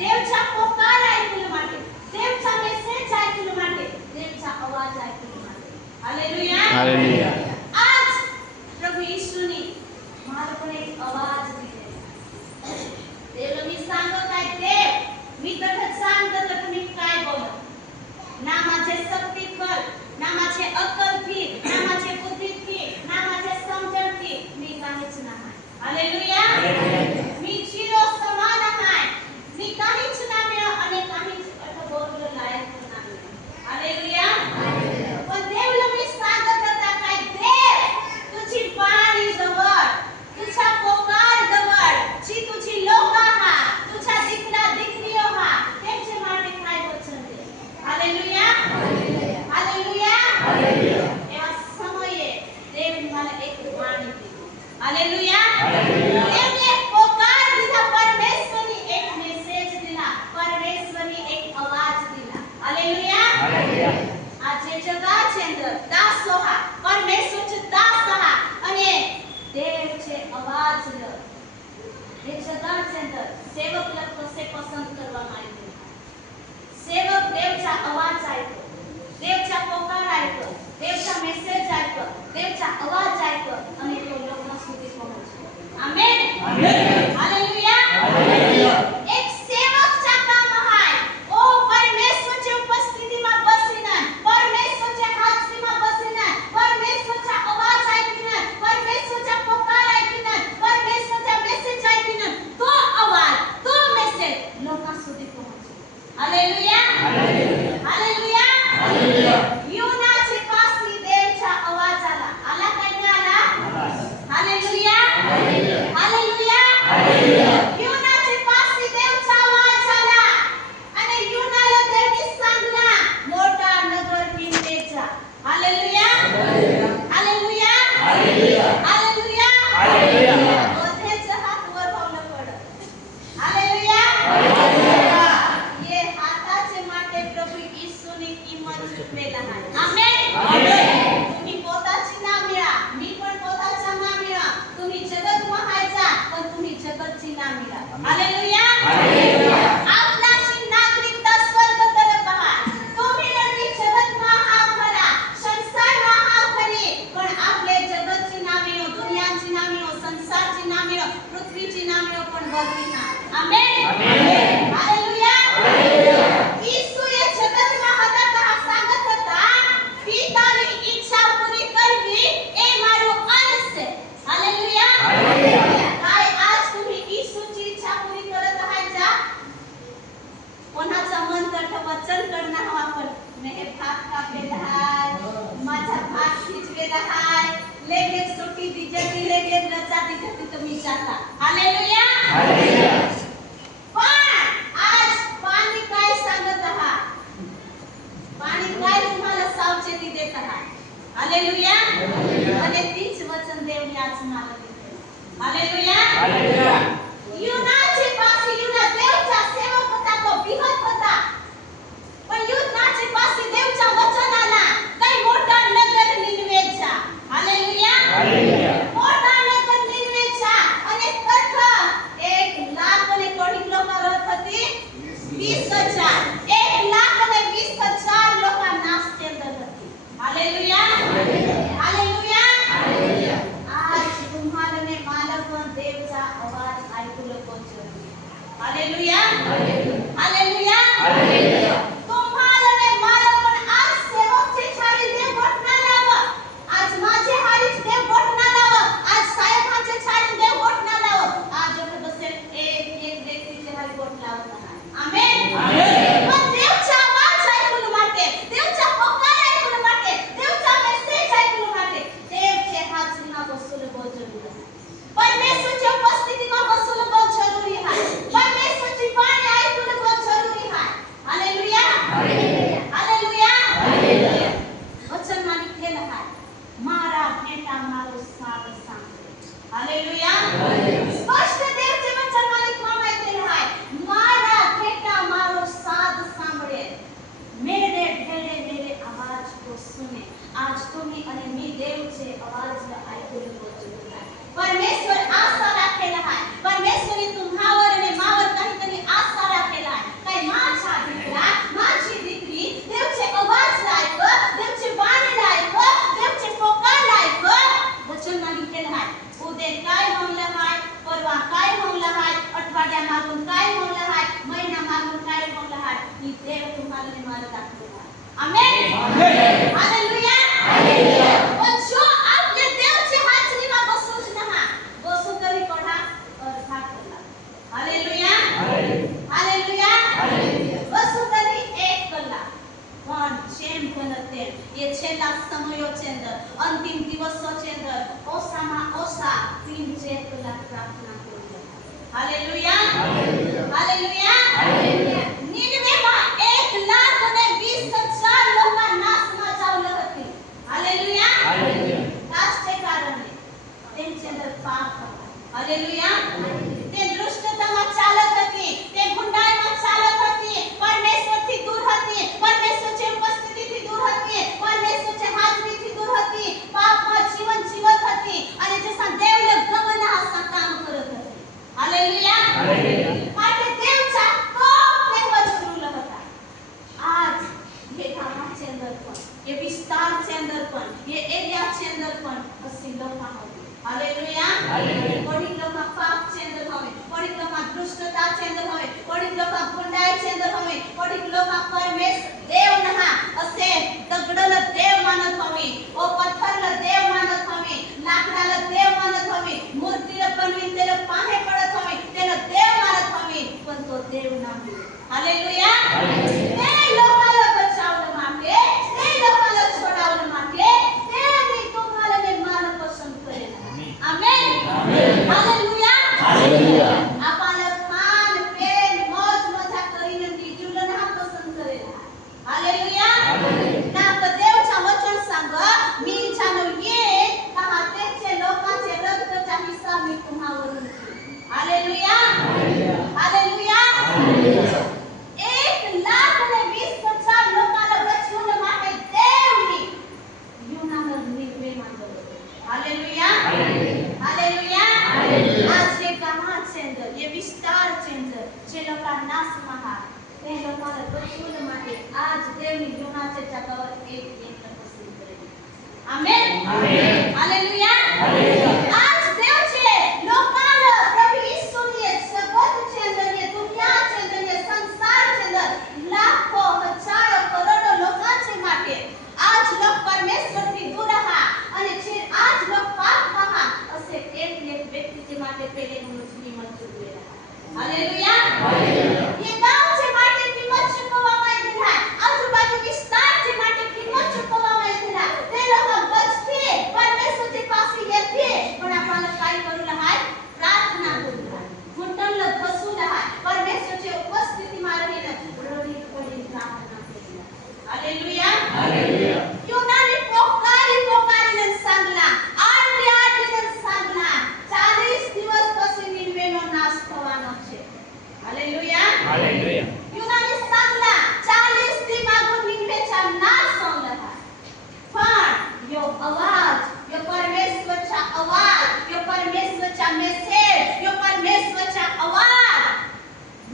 देवचा पोकार ऐकलं माटे, देवचा मेसेज ऐकलं माटे, देवचा आवाज ऐकलं माटे. हालेलुया. हालेलुया. आज प्रभु येशूनी मला पण एक आवाज दिले. देवला मी सांगत आहे, देव मी तर सांगत तर तुम्ही काय बोला. ना माझे शक्ती कर, ना माझे अक्कल थी, ना माझे बुद्धी थी, ना माझे समजण थी, मी काहीच नाही. हालेलुया. मी चिरो समान आहे. मी काहीच नाही आणि काहीच बोललं लायक नाही. हालेलुया. पण देवला मी सांगत होता काय, देव तुझी वाणी जवळ, तुझा पोकार जवळ, जी तुझी लोक हा, तुझा दिकरा दिकरीओ हा, त्यांचे माटे काय वचन दे. हालेलुया. हालेलुया. एवा समये देव मला एक वाणी दिली. हालेलुया. देवने एक पोकार दिला, परमेश्वरनी एक मेसेज दिला, परमेश्वरनी एक आवाज दिला. हालेलुया. આજે જગાचे અંદર દાસો હા, પરમેશ્વર છે દાસ હા અને દેવ છે આવાજ લ. એ જગાचे અંદર સેવક લક્ષે પસંદ કરવામાં આવ્યો. સેવક દેવचा आवाज ऐकतो, देवचा पोकार ऐकतो, देवचा मेसेज ऐकतो, देवचा आवाज ऐकतो आणि तो लोकांना સુધી પહોંચે. आमेन. हालेलुया. एक सेवकचा काम आहे. ओ परमेश्वरच्या उपस्थितीમાં बसीને, परमेश्वरच्या हातમાં बसीने, परमेश्वरचा आवाज ऐकून, परमेश्वरचा पोकार ऐकून, परमेश्वरचा मेसेज ऐकून तो आवाज, तो मेसेज लोकांना સુધી પહોંચે. हालेलुया. हालेलुया. युनाची पासी देवचा आवाज आला. आला काय नाही आला? हालेलुया. हालेलुया. युनाची पासी देवचा आवाज आला आणि युनाला देवनी सांगला मोठा नगर निंदेचा. हालेलुया. हालेलुया. हालेलुया. ओठेचा हात वर होऊन पडत. हालेलुया. ये हाताचे माटे प्रभु येशूने किंमत चुकवेला आहे. आमेन. तुम्ही पोताची ना मिळा, मी पण पोताचा ना मिळा. तुम्ही जगत व्हायचा पण तुम्ही जगतची ना मिळा. हालेलुया. आपल्याची नागरिकता स्वर्ग तरफ आहे. तुम्ही नक्की जगतમાં हाव खरा, संसाરમાં हाव खरी, पण आपले जगतची ना मिळो, दुनियाची ना मिळो, संसारची ना मिळो, पृथ्वीची ना मिळो पण वरची ना. आमेन. हालेलुया. ઈસુએ જગતમાં હતા તા सांगत होता, પિતાની ઈચ્છા પૂરી કરવી એ મારો અંશ છે. હાલેલુયા. काय आज तुम्ही ईसुची इच्छा पूरी करत आहात का? कोणाचा मन तर वचन करणं हवा पण मी हे भात कापलेला आहे, माझा भात शिजलेला आहे, लगेच सुट्टी दिजती, लगेच रचा दिजती तुम्ही जाता. हालेलुया. पण आज पाणी काय सांगत आहात? पाणी काय तुम्हाला सावचेती देत आहात? हालेलुया. आणि तीच वचन देवने आज मला दिले. हालेलुया. युनाचे पासी, युना देवचा सेवक होता, तो बिहत होता. पण युनाचे पासी देवचा वचन आला, काही मोठा नगर निनवेचा. हालेलुया. मोठा नगर निनवेचा आणि कथा 1,00,000 અને કોડી લોકો રહત હતી 20,000. 1,00,000 અને 20,000 લોકો નાસ્તે અંદર હતી. हालेलुया. हालेलुया. आज तुम्हाला ने मला पण देवचा आवाज ऐकून पोहोचतो. हालेलुया. हालेलुया. तुम्हाला ने मला पण आज सेवकचे छाडी देव घटना लाव. आज माझे हारीच देव घटना लाव. आज साहेबांचे छाडी देव घटना लाव. आज एवढं बसेल एक व्यक्तीचे हारी घटना लावत आहे. आमेन. पण देवचा आवाज ऐकून माटे, देवचा पोकार ऐकून माटे, देवचा मेसेज ऐकून माटे देवचे हातમાં बसून बहुत जरूरी आहे. परमेश्वरच्या उपस्थितीમાં बसून बहुत जरूरी आहे. परमेश्वरची वाणी ऐकून काय बोलला आहे महिना मागून काय बोलला आहे की देव तुम्हाला मला दाखवला आमेन हालेलुया पण जो आपले देवची हाजरीમાં बसूच नहा बसू तरी पडा अर्धा कलाक हालेलुया हालेलुया बसू तरी 1 કલાક પણ જેમ બને તેમ એ છેલ્લા સમયો છે અંદર અંતિમ દિવસો છે અંદર ઓસામાં ઓસા 3-4 કલાક પ્રાર્થના કરો હાલેલુયા હાલેલુયા નીનવેમાં 1,20,000 લોકો નાશમાં ચાલ્યા હતી હાલેલુયા આ જ કારણે તેમની અંદર પાપ હતા હાલેલુયા તે દુષ્ટતામાં ચાલત હતી તે ગુંડાઈમાં ચાલત હતી પરમેશ્વરથી दूर હતી પરમેશ્વરની ઉપસ્થિતિથી दूर હતી પરમેશ્વરની હાજરીથી दूर હતી પાપમાં જીવન જીવત હતી અને જેસા દેવને ગમના આસા કામ કરત હતી હાલેલુયા માટે દેવ ચાહતો તેમજ ક્રૂર હતા આજ ये गावा છે અંદર પણ ये વિસ્તાર છે અંદર પણ ये एरिया છે અંદર પણ અસી લોકા હોતી हालेलुया कोणी लोक पाप છે અંદર હવે कोणी लोक दुष्टता છે અંદર હવે कोणी लोक गुंडाई છે અંદર હવે कोणी लोक परमेश्वर देव नहा असे दगडला देव मानत हवी ओ पत्थरला देव मानत हवी लाकडाला देव मानत हवी मूर्तीला बनवीन त्याला पाहे पडत हवी त्याला देव मानत हवी पण तो देव नाही हालेलुया ते लोकाला बचावलं માટે તે લોકાला છોડાવलं માટે તે બી तुम्हाला ने मान पसंद करेल आमेन हालेलुया हालेलुया आपला खान पेन मौज मजा કરીને બીજું ના પસंद करेल हालेलुया ना देवचा वचन सांग मी जाणू ये कहा त्याचे लोकांचे रक्तचा हिस्सा मी तुम्हावरून हालेलुया हालेलुया 1,20,000 लोकांना बचवून માટે દેવની યુનાનો નિર્ણય માંગો हालेलुया हालेलुया आज हे गावात चेंदर ये विस्तार चेंदर जे लोका नाशમાં हा તે લોકોને બચવून માટે आज દેવની યુનાचे જગાवर एक પસંદ કરેલી આમેન हालेलुया आज देव છે લોકાને પ્રભુ ઈસુની જગત છે અંદર ये दुनिया છે અંદર ये संसार છે અંદર લાખો હજારો કરોડો લોકાंचे માટે आज लोक परमेश्वरથી दूर हा અને જે आज लोक પાપમાં હા અસે એક વ્યક્તિचे માટે પેલે મુજની મંજૂર લેલા हालेलुया ये गावचे માટે કિંમત ચૂકવવામાં આવેલા આજુબાજુ વિસ્તારचे માટે કિંમત ચૂકવવામાં આવેલા તે લોકો બચતે પરમેશ્વરજી પાસે येते पण आपल्याला काय करू लहाय प्रार्थना करू लहाय घुटणला बसू लहाय परमेश्वरच्या उपस्थितीમાં રહીને રડી પડી प्रार्थना करू हालेलुया हालेलुया युनानी પોકારીને सांगला આટલે सांगला 40 દિવસ પછી નિનવેનો નાશ થવાનો છે हालेलुया हालेलुया युनानी सांगला 40 દી मागून निनवेचा नाश होणार आहे पण यो आवाज यो परमेश्वरचा आवाज यो परमेश्वरचा मेसेज यो परमेश्वरचा आवाज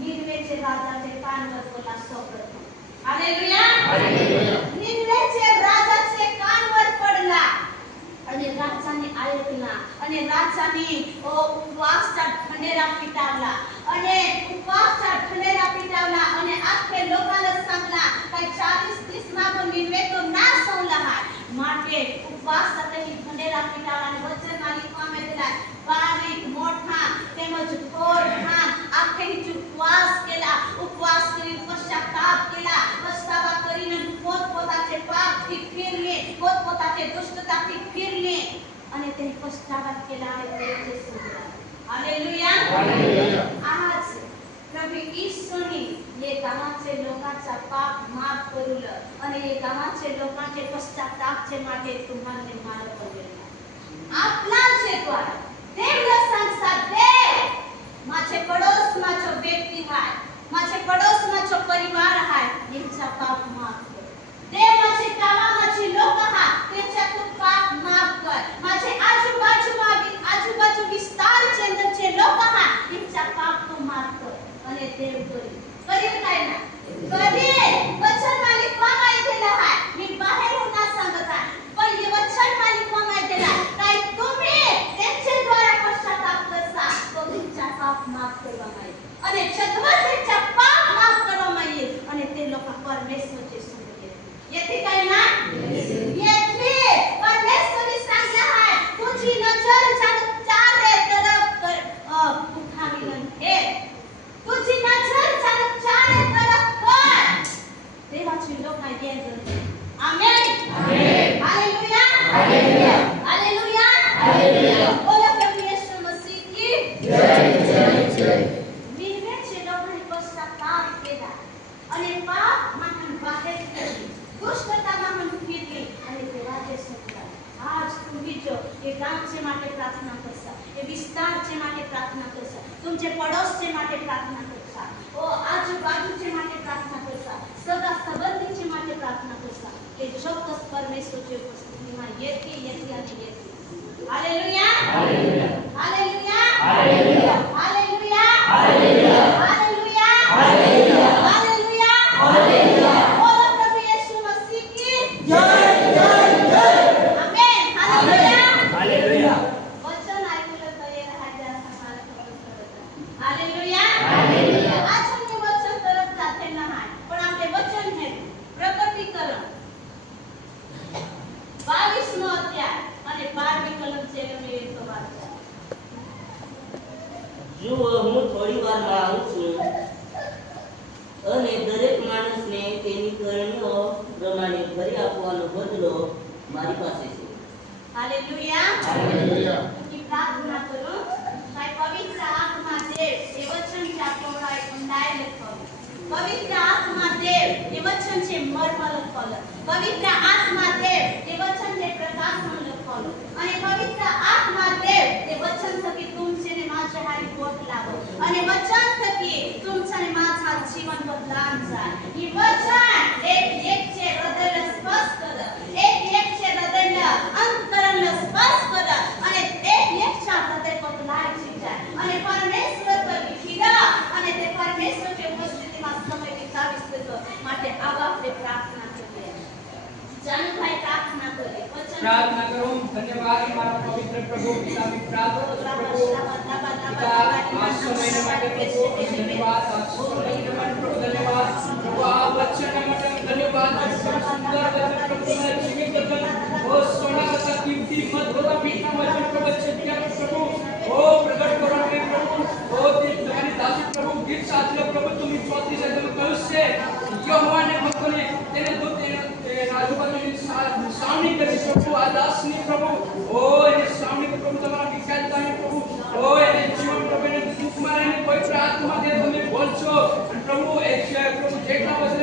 निनवेचे राजाचे कानवर बोला सोबत हालेलुया हालेलुया निनवेचे राजाचे कानवर पडला અને રાજાને આયકલા અને રાજાની ઉપવાસના ઠંડેરા પીટાવલા અને ઉપવાસના ઠંડેરા પીટાવલા અને આખે લોકોને सांगला काय 40 दिवस मागून निनवे तो नाश होला आहे માટે ઉપવાસ સાથે ઠંડેરા પીટાવલા અને વચન માલિકમાં મેલા બારીક મોઠા તેમજ ઘોર ખાન આખે ઉપવાસ કેલા ઉપવાસ કરી પશ્ચાતાપ કેલા પસ્તાવા કરીને પોતપોતાचे પાપથી ફીરને પોતપોતાचे दुष्टताથી ફીરને અને તે પશ્ચાતાપ કેલા અને તે સુધરા हालेलुया हालेलुया आज प्रभु ईसुनी ये गावाचे लोकांचा पाप माफ करूल आणि ये गावाचे लोकांचे पश्चातापचे માટે तुम्हाला मार्ग पडलेला आपलाचे द्वारा देवला संस्था देव माझे पडोस माझो व्यक्ती हाय माझे पडोस माझो परिवार हाय यांचा पाप माफ कर देव माझे गावाचे लोक हा त्यांचा तू पाप माफ कर माझे आजूबाजू विस्तार चंद्रचे लोक हा त्यांचा पाप तू माफ कर आणि देव करेल काय ना करेल वचन मालिक मामा इथेला हाय मी बाहेरून ना सांगत आहे पण हे वचन मालिक मामा इथेला काय तुम्ही त्यांच्या द्वारा पश्चाताप करता तो तुमचा पाप माफ करवा आणि અને પાપમાં મન બાહેર કરી દુષ્ટતામાં મન ફેરવી અને તે રાજ્ય સંભાળ આજ તું વિચો એ ગામ છે માટે પ્રાર્થના કરશા એ વિસ્તાર છે માટે પ્રાર્થના કરશા तुमचे पड़ोस છે માટે પ્રાર્થના કરશા ઓ આજુબાજુ છે માટે પ્રાર્થના કરશા સગા સંબંધી છે માટે પ્રાર્થના કરશા કે ચોક્કસ પરમેશ્વર જે ઉપસ્થિતિમાં યેથી અને યેથી hallelujah hallelujah hallelujah hallelujah hallelujah hallelujah hallelujah hallelujah hallelujah બોલો પ્રભુ યેસુ મસીહ કી જય જય જય આમેન હાલેલુયા હાલેલુયા વચન આઈકુલ કરે હાજર હમારા ખબર હાલેલુયા હાલેલુયા આ છંની વચન તરફ સાથે ન હાય પણ આપણે વચન હે પ્રકટીકરણ 22 નો અધ્યાય અને 12મી કલમ છે અમે એક તો વાત જો હું થોડી વારમાં આવું છું અને દરેક માણસને તેની કરણીઓ પ્રમાણે ભરી આપવાનો બદલો મારી પાસે છે હાલેલુયા હાલેલુયા की प्रार्थना करो ताई पवित्र आत्मा देव ये वचन છે આપણો ઊંડાઈ લખો પવિત્ર આત્મા દેવ ये वचन છે મર્મ લખો પવિત્ર આત્મા દેવ ये वचन છે પ્રકાશમાં લખો અને પવિત્ર આત્મા દેવ ये वचन થકી तुमसे ने माझ्या हारी बोट लाવો અને વચન થકી तुमचा ने माझा जीवन बदलान જાય ये वचन एक છે હૃદયને સ્પર્શ કરે એક છે હૃદયને અંતરને સ્પર્શ કરે અને એક છે હૃદય બદલાય જાય અને પરમેશ્વર પર ખીરા અને તે પરમેશ્વર જે ઉપસ્થિતિમાં સમય વિતાવી શકે માટે આવા આપણે પ્રાર્થના કરીએ જાનુભાઈ પ્રાર્થના કરે વચન प्रार्थना करो धन्यवाद हमारा पवित्र प्रभु पिता में प्रार्थना प्रभु पिता आज समय માટે પ્રભુ ધન્યવાદ आज समय માટે પ્રભુ ધન્યવાદ પ્રભુ આ વચન માટે ધન્યવાદ સુંદર વચન પ્રભુ જીવિત વચન ઓ સોના કરતા કિંમતી મધુર મીઠા વચન પ્રભુ સત્ય પ્રભુ ઓ પ્રગટ કરો ને પ્રભુ ઓ તમારી દાસી પ્રભુ ગીત સાચલો પ્રભુ तुम्ही 34 અધ્યાય કહ્યું છે યહોવાને ભક્તોને તેને દૂત રાજુબાજુની સાવણી કરી પ્રભુ આ દાસની પ્રભુ ઓ એની સાવણી પ્રભુ તમારા વિકાસતાની પ્રભુ ઓ એને જીવન પ્રભુ એને દુઃખમાં રહીને પવિત્ર આત્મા દે તમે બોલશો અને પ્રભુ એ છે પ્રભુ જેટલા વચન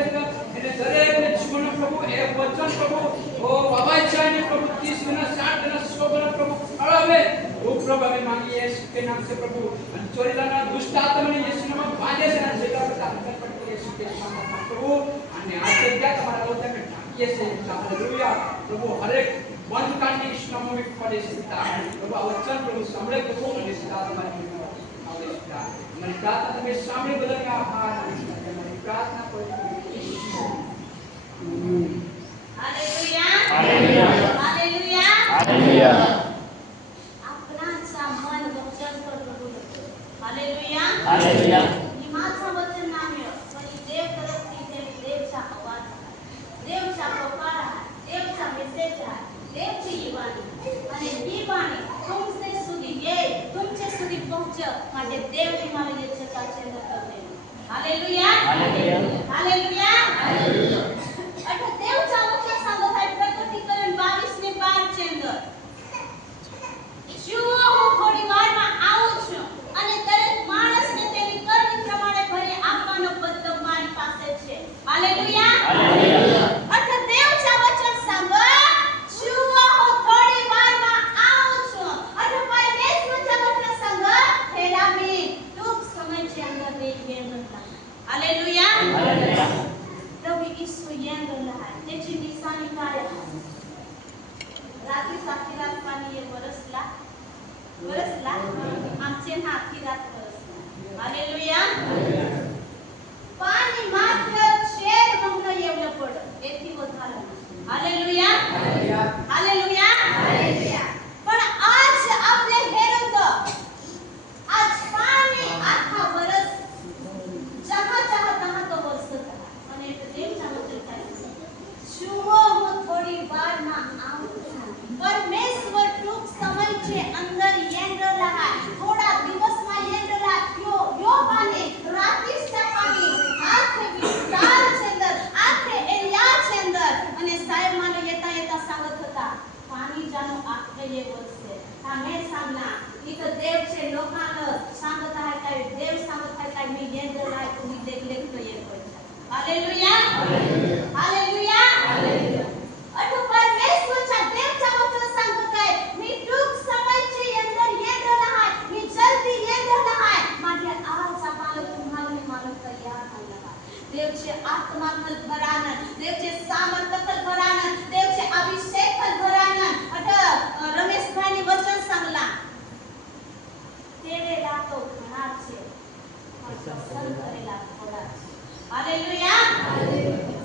એને દરેકને જીવન પ્રભુ એ વચન પ્રભુ ઓ બાબાઈ ચાઈને પ્રભુ 30 ગુના 60 ગુના 100 ગુના પ્રભુ ફળાવે ઓ પ્રભુ અમે માંગીએ કે નામ से प्रभु અને ચોરીલાના દુષ્ટ આત્માને યેસુના નામમાં બાંધે છે અને જેટલા બધા અંતર પડતો યેસુ કે નામમાં પ્રભુ અને આ જગ્યા તમારા લોકોને ઢાંકીએ છે હાલેલુયા પ્રભુ હરેક બંધ કાંડી ઈશ્વરનો વિક પડે છે પિતા પ્રભુ આ વચન પ્રભુ સાંભળે પ્રભુ અને સીધા તમારી આવે પિતા અમારી પ્રાર્થના તમે સાંભળી બદલ આભાર અમારી પ્રાર્થના હાલેલુયા હાલેલુયા હાલેલુયા હાલેલુયા આપણા સામાન વચન પર પ્રભુ હાલેલુયા હાલેલુયા माझं वचन नाही पण देव तरफથી તે દેવचा અવાજ દેવचा પોકાર દેવचा મેસેજ દેવची ही वाणी અને ही वाणी तुमचे સુધી ये तुमचे સુધી પહોંચે માટે દેવની મારી ઈચ્છા છે કરते हालेलुया हालेलुया हालेलुया हालेलुया એટલે દેવचा વચન सांगत आहे प्रकटीकरण 22 ने 12 चे અંદર જો હું થોડી વારમાં આવું છું અને દરેક માણસને તેની કરણી પ્રમાણે ભરી આપવાનો બદલો મારી પાસે છે હાલેલુયા હાલેલુયા એટલે દેવचा वचन सांगो જો હું થોડી વારમાં આવું છું એટલે પરમેશ્વरचा वचन सांगो हेला मी टूक समयच्या अंदर येईल म्हणतात हालेलुया हालेलुया प्रभू येशू येणार आहे त्याची निशाणी काय आहे रात्री साखी रात पाणी ये बरसला आमचे हाती रात बरसला हालेलुया पाणी मात्र शेर मंगळ एवढं पडलं एथी झालं हालेलुया हालेलुया हालेलुया पण आज आपले हेरत आज पाणी आखा बरस जहा तहा तो बरसत आणि देवचा वचन काय જુઓ હું થોડી વારમાં આવું છું પરમેશ્વર ટૂંક સમય છે અંદર યેન્ડલા થોડા દિવસમાં યેન્ડલા યો પાણી રાત્રિ સપાટી આખે વિસ્તાર છે અંદર આખે એરિયા છે અંદર અને સાહેબ માનો येता सांगत होता पाणी जानो आखे ये वर्षे आम्ही सांगना इथं देवचे लोकांना सांगत आहे काय देव सांगत आहे काय मी યેન્ડલા तुम्ही देखले तो ये हालेलुया देवचे आत्माकल भरानन, देवचे सामर्थ्यकल भरानन, देवचे अभिषेककल भरानन. अठ रमेश भाईनी वचन सांगला तेरे लातो घणा છે પણ પસંદ કરેલા થોડા છે. हालेलुया.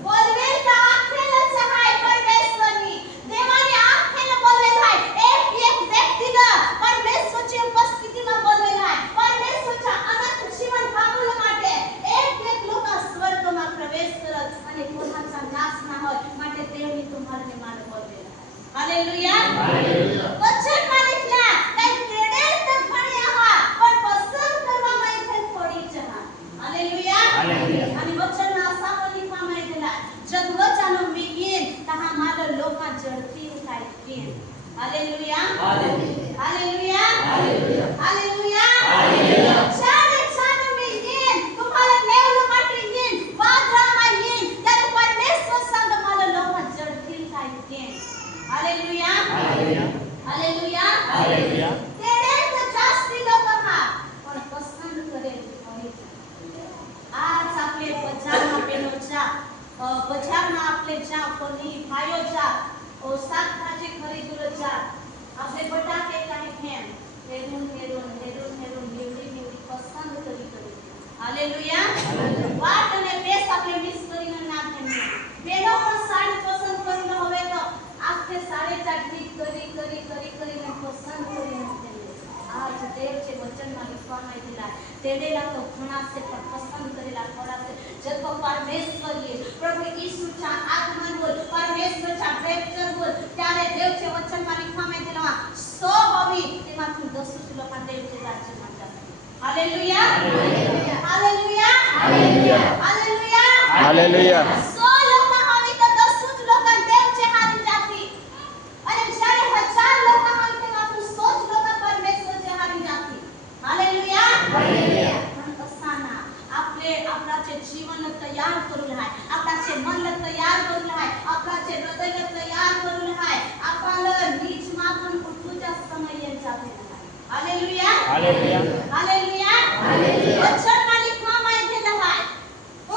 बोलवेल तर आखेलच आहे परमेश्वरनी. देवाने आखेल बोलवेल आहे. एक व्यक्तीला परमेश्वरची उपस्थितीમાં બોલવેલ आहे. परमेश्वरच्या अनंत जीवन पामવા માટે એક લોકો સ્વર્ગમાં પ્રવેશ કરત અને કોणाचा નાશ ના હોય માટે દેવની તમારને માને બોલવેલ आहे. हालेलुया. वचन मालिकला काही क्रेडेल तर घणी आहा पण पसंत કરવામાં इथे थोडी જ आहा. हालेलुया. आणि वचन असा लिखવામાં आलेला जग वचन मिगीन तहा माग लोका जडतील काय केन. हालेलुया. हालेलुया. हालेलुया. छान छान मिगीन तुम्हाला नेवलं માટે येईन वादळाમાં येईन ત્યારે परमेश्वर संग मला लोका जडतील काय केन. हालेलुया. हालेलुया. तेरे तर जास्ती लोक आहात पण पसंत करेल कोणी. आज आपले बजारमा बहनोच्या बजारमा आपले ज्या कोणी भाईओच्या शाकभाजी खरेदीला आपले बटाटे काही घेन हेरून निवडी पसंद करी. हालेलुया. वाट અને પેસ આપણે મિસ કરીને ના घेने બેનો પણ સાડી પસંદ કરીને હવે તો આખે સાડે ચાટલી કરીને પસંદ કરીને घेने. आज देवचे वचનમાં लिखવામાં આવેલા તેડેલા તો ઘણા છે પણ પસંદ કરેલા થોડા છે. जब परमेश्वर येईल प्रभू येशूच्या आगमन होईल परमेश्वरच्या प्रेप्चर होईल ત્યારે देवचे वचનમાં लिखવામાં આવેલા 100 होवी તેમાંથી 10 જ લોકો દેવचे રાજ્યમાં જશે. हालेलुया. हालेलुया. हालेलुया. हालेलुया. 100 लोक होवी તો 10 જ લોકો દેવचे હારી જાતી અને જ્યારે 1000 લોકો હોય તો માત્ર 100 જ લોકો परमेश्वरचे हारी जाती. हालेलुया. पण असाना आपल्याचे जीवन तयार करून आहे आपल्याचे मन तयार करून आहे आपल्याचे हृदय तयार करून आहे आपल्याला नीच मागून उठूच्या समय जाते. हालेलुया. हालेलुया. वचन मालिकમાં આવેલા आहे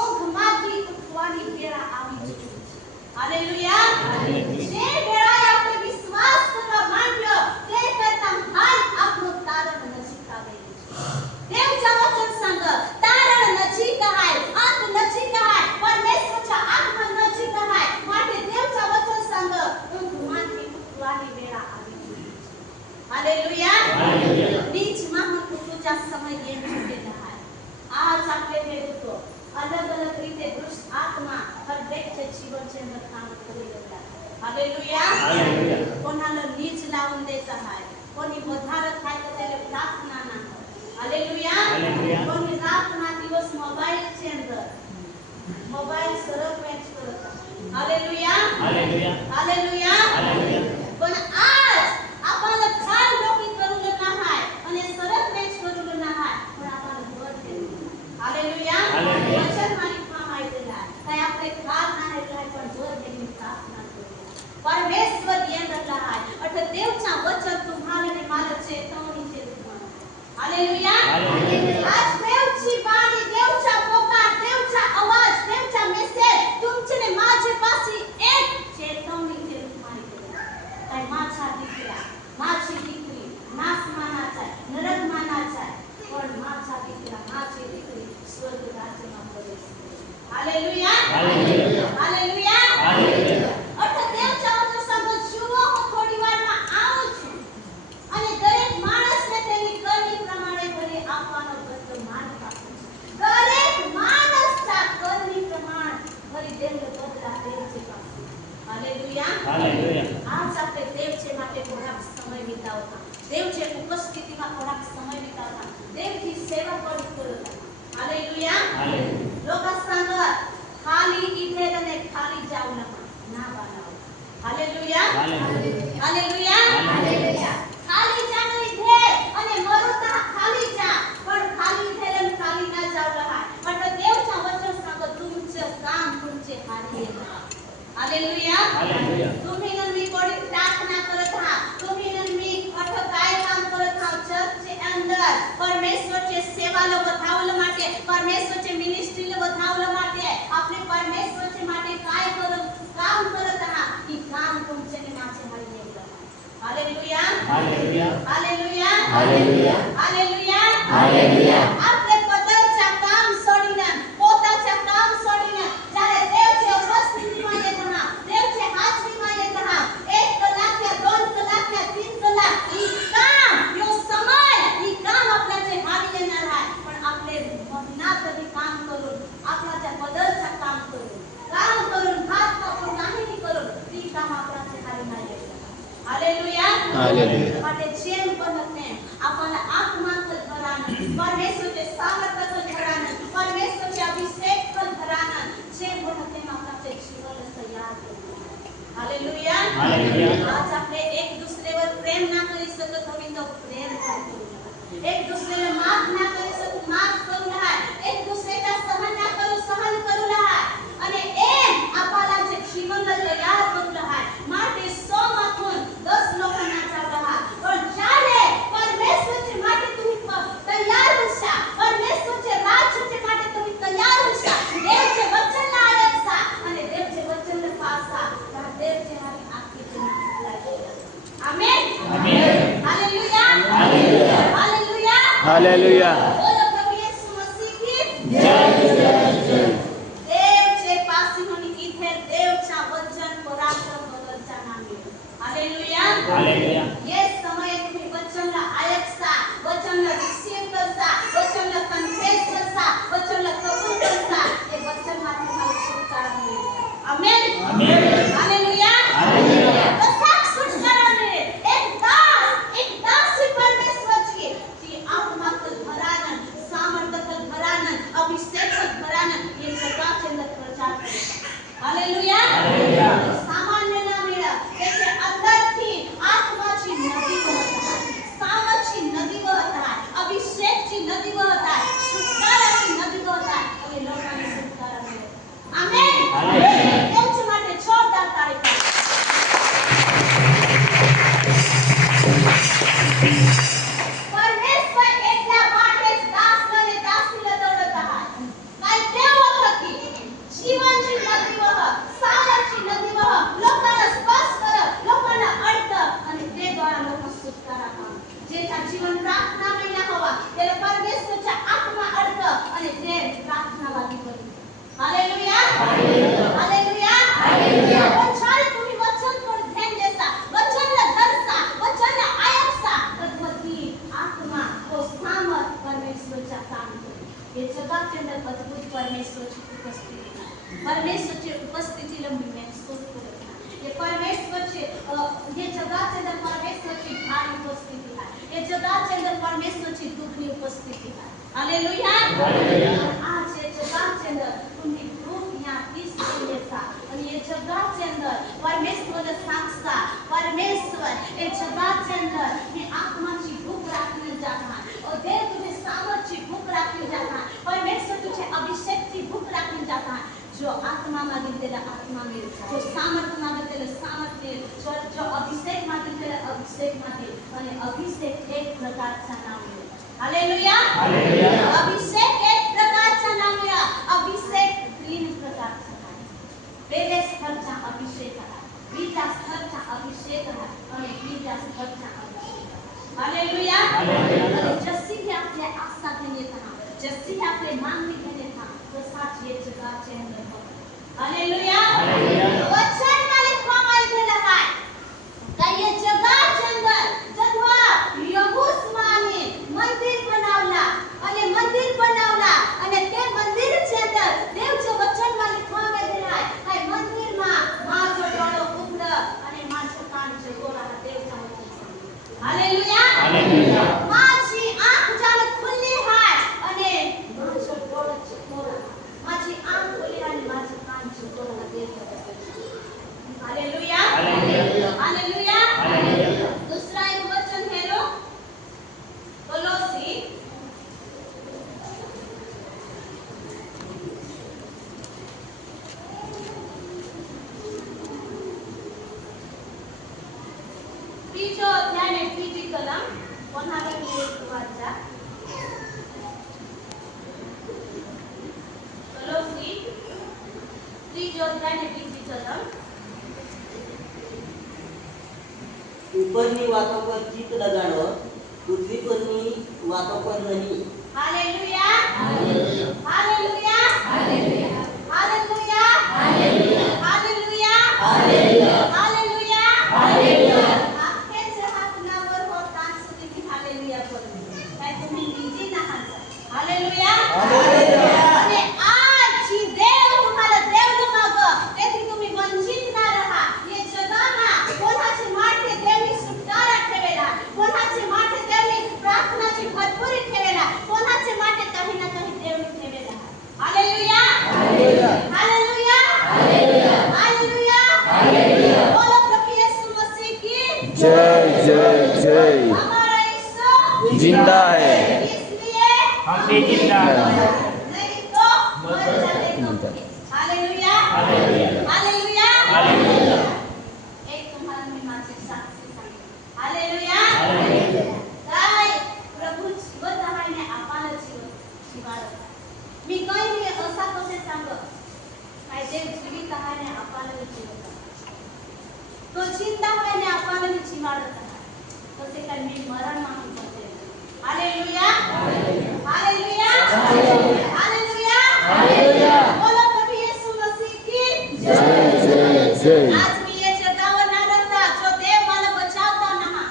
ઊંઘમાંથી ઉઠવાની વેળા આવી ચૂકી છે. हालेलुया. જે વેળાએ આપણે વિશ્વાસ કરવા માંડ્યો તે કરતા હાલ આપણું તારણ નજીક આવેલું છે. देवच्या वचन सांग तारण नजीक आहे अंत नजीक आहे परमेश्वरच्या आगमन नजीक आहे માટે देवच्या वचन सांग ઊંઘમાંથી ઉઠવાની વેળા આવી ચૂકી છે. हालेलुया. નીચ માહુલ ઉઠુच्या समय येऊन चुकेला आहे. आज आपले भेटतो अलग अलग रीते दुष्ट आत्मा हर व्यक्तीचे जीवनचे काम करू लागला. हालेलुया. कोणाला नीच लावून द्यायचा आहे कोणी વધારે થાય તો તેને પ્રાર્થના ના કરે. हालेलुया. कोणी रात ना दिवस मोबाईल चे अंदर मोबाईल सरळ मॅच करत. हालेलुया. हालेलुया. पण आज आपण छान लोकी करून ना हाय आणि सरळ मॅच करून ना हाय पण आपण घर ठेवू. हालेलुया. वचन मालिकમાં आलेला काय आपले खाल ना आहे काय पण घर ठेवून प्रार्थना करू. परमेश्वर येन रहा आहे अठ देवचा वचन तुम्हाला ने मला चेतवणी છે. हालेलुया. आज देवची वाणी देवचा पोकार देवचा आवाज देवचा मेसेज तुमचे माझ्यापाशी एक चेतवणी છે तुम्हारी काय माझा दीकरा माझी दीकरी नाश मानाचा नरक मानाचा पण माझा दीकरा माझी दीकरी स्वर्ग राज्यમાં प्रवेश કરે. हालेलुया. हालेलुया. અર્થ દેવचा वचन सांगो જુઓ હું થોડી વારમાં આવું છું અને દરેક માણસને તેની કરણી પ્રમાણે ભલે આપવાનો વર્તમાન આપું છું. દરેક માણસના કરણી પ્રમાણ ભરી દેવનો બદલા દેવचे પાસે. हालेलुया. आज આપણે દેવचे માટે થોડાક સમય વિતાવતા દેવचे ઉપસ્થિતિમાં થોડાક સમય વિતાવતા દેવની સેવા કરતા. हालेलुया. लोक सांगत खाली इथेल અને ખાલી જાવનામાં ના બનાવો. हालेलुया. हालेलुया. खाली जाणं इथे आणि मरुता खाली जा पण खाली इथेल आणि खाली ना जावला आहे. पण देवचा वचन सांग तुमचे काम तुमचे हारी येणार. हालेलुया. तुम्ही न मी कोणी प्रार्थना करत आहात तुम्ही न मी अठ काय काम करत आहात चर्चचे अंदर परमेश्वरचे सेवाला વધાવવા માટે પરમેશ્વરचे મિનિસ્ટ્રીને વધાવવા માટે hallelujah hallelujah hallelujah hallelujah hallelujah आपले पदरच्या काम सोडीनं पोताच्या काम सोडीनं જ્યારે દેવच्या ઉપસ્થિતિમાં येતા દેવच्या હાજરીમાં येતા 1 કલાક या 2 કલાક या 3 કલાક ઈ કામ यो समय ઈ કામ आपल्याचे हावी येणार आहे पण आपले महिना कधी काम करून आपल्याच्या पदरच्या काम करून हात पकडून नाही करून ती काम आपल्याचे हावी नाही येणार हालेलुया हालेलुया માટે જેમ બનને આપણા આત્માકલ ભરાનંદ પરમેશ્વરचे सामर्थ्यकल भरानंद परमेश्वरचे अभिषेककल भरानंद જેમ બનते आपल्याचे जीवन तयार करू हालेलुया हालेलुया आज આપણે એક दुसरेवर प्रेम ना કરી શકत होवी तो प्रेम करू एक दुसरेला माफ ना કરી શકत माफ करू लहा एक दुसरेचा सहन ना करू सहन करू लहा અને એમ આપણા જે જીવન તૈયાર કरू लहा માટે 100 માંથી 10 લોકોના જાવ लहा પણ જ્યારે પરમેશ્વરचे માટે तुम्ही तयार होशा परमेश्वरचे राज्याचे માટે तुम्ही तयार होशा देवचे वचनला ऐकसा અને देवचे वचनને पाळसा तर देवचे हारी आखी तुम्ही लागेल amen amen hallelujah hallelujah hallelujah hallelujah बोलो प्रभु येशू मसीह की जय देवचे पासून इथे देवच्या वचन पराक्रम बदलच्या नामे हालेलुया हालेलुया ये समय तुम्ही वचनला ऐकसा वचनला रिसीव करसा वचनला कन्फेस करसा वचनला कबूल करसा हे वचन માંથી તમારી છુટકારા મળે आमेन आमेन हालेलुया हालेलुया कसा છુટकारा मिळेल एक दासी परमेश्वरची ती आत्माकल भरानन सामर्थ्यकल भरानन अभिषेककल भरानन हे जगाच्या अंदर प्रचार करते हालेलुया हालेलुया सामान्य ना मिळा त्याच्या अंदरची आत्माची नदी वाहत आहे सामर्थ्याची नदी वाहत आहे अभिषेकची नदी वाहत आहे છુટકારાची नदी वाहत आहे आणि लोकांना છુટकारा मिळेल आमेन आमेन देवच्या માટે જોરદાર તાળી પાડો परमेश्वर एकल्या वाटेच दासने दासीला दौडत आहे काय देव होती जीवनची नदी वह सामर्थ्याची नदी वह लोकांना स्पर्श कर लोकांना अडक आणि ते द्वारा लोक सुटकारा पाम जेचा जीवन प्रार्थनामय हवा त्याला परमेश्वरच्या आत्मा अडक आणि ते प्रार्थनावादी बनी हालेलुया हालेलुया हालेलुया हालेलुया पण छान तुम्ही वचन पर ध्यान देता वचनला धरता वचनला ऐकता तद्वती आत्मा तो सामर्थ परमेश्वरच्या काम करते हे जगाच्या अंदर अद्भुत परमेश्वरची उपस्थिती आहे परमेश्वरची उपस्थितीला मी महसूस करत नाही हे परमेश्वरचे हे जगाच्या अंदर परमेश्वरची भारी उपस्थिती आहे हे जगाच्या अंदर परमेश्वरची दुखणी उपस्थिती आहे हालेलुया हालेलुया आज हे जगाच्या अंदर तुम्ही खूप या तीस येता आणि हे जगाच्या अंदर परमेश्वरला सांगता परमेश्वर हे जगाच्या अंदर मी आत्माची भूक राखली जाणार और देव तुझे सामर्थ्याची भूक राखली जाणार परमेश्वर तुझे अभिषेकची भूक राखली जाणार जो आत्मा मागेल त्याला आत्मा मिळेल जो सामर्थ्य मागेल त्याला सामर्थ्य मिळेल जो अभिषेक मागेल त्याला अभिषेक मागेल आणि अभिषेक एक प्रकारचा नाम मिळेल हालेलुया हालेलुया अभिषेक एक प्रकारचा नाम मिळा अभिषेक 3 प्रकारचा आहे पहिले स्तरचा अभिषेक आहे बीजा स्तरचा अभिषेक आहे आणि बीजा स्तरचा अभिषेक आहे हालेलुया हालेलुया जशी की आपले आशा घेणे था जशी की आपले मागणी घेणे था तसाच ये जगाचे अंदर हो हालेलुया हालेलुया वचन मध्ये लिखવામાં આવેલા आहे का ये जगाचे अंदर जगवा यहोशुआने मंदिर बनावला અને મંદિર બનાવલા અને તે મંદિરની અંદર દેવના વચનમાં લખવામાં આવેલા છે કે મંદિરમાં મારો ડોળો ઉગડ અને મારો કાન જગોરા દેવના વચન હાલેલુયા હાલેલુયા મારી આંખ જાણે ખુલ્લી હોય અને મારો ડોળો જગોરા મારી આંખ ખુલ્લી અને મારો કાન જગોરા દેવના વચન હાલેલુયા હાલેલુયા હાલેલુયા हालेलुया दूसरा एक वचन है लो कोलोसी तीजो अध्याय में तीजी कलम 108 वाचा कोलोसी तीजो अध्याय में तीजी कलम ઉપરની વાતો પર ચિત્ત લગાડો, પૃથ્વી પરની વાતો પર નહીં. Hallelujah hallelujah hallelujah hallelujah hallelujah hallelujah hallelujah hallelujah આખે છે હાથના वर हो तान સુધી હાલેલુયા બોલો काय तुम्ही निजी ना हात हालेलुया हालेलुया અને આ જી देव तुम्हाला देव मागं તેથી तुम्ही वंचित ना रहा ये जगाना कोणाचे माटे देवनी सुटकारा ठेवेला कोणाचे माटे देवनी प्रार्थनाची भरपुरी ठेवेला कोणाचे माटे काही ना काही देवनी ठेवेला hallelujah hallelujah hallelujah hallelujah hallelujah hallelujah बोलो प्रभु यीशु मसीह की जय जय जय हमारा यीशु जिंदा है इसलिए हम भी जिंदा हैं। नहीं तो मर जाएंगे हालेलुया हालेलुया हालेलुया हालेलुया एक तुम्हाला मी माझे साक्षी सांगेन हालेलुया हालेलुया काय प्रभू जीवत आहे आणि आम्हाला जीवाळत मी काही असा कसे सांग काय देव जीवित आहे आणि आम्हाला जीवत आहे तो जिंदा आहे आणि आम्हाला जीवाळत आहे तसे काय मी मरण मागून करते हालेलुया हालेलुया हालेलुया हालेलुया बोलो प्रभु येशू मसीह की जय जय जय आज मी या जगावर ना राहता जो देव मला बचावता ना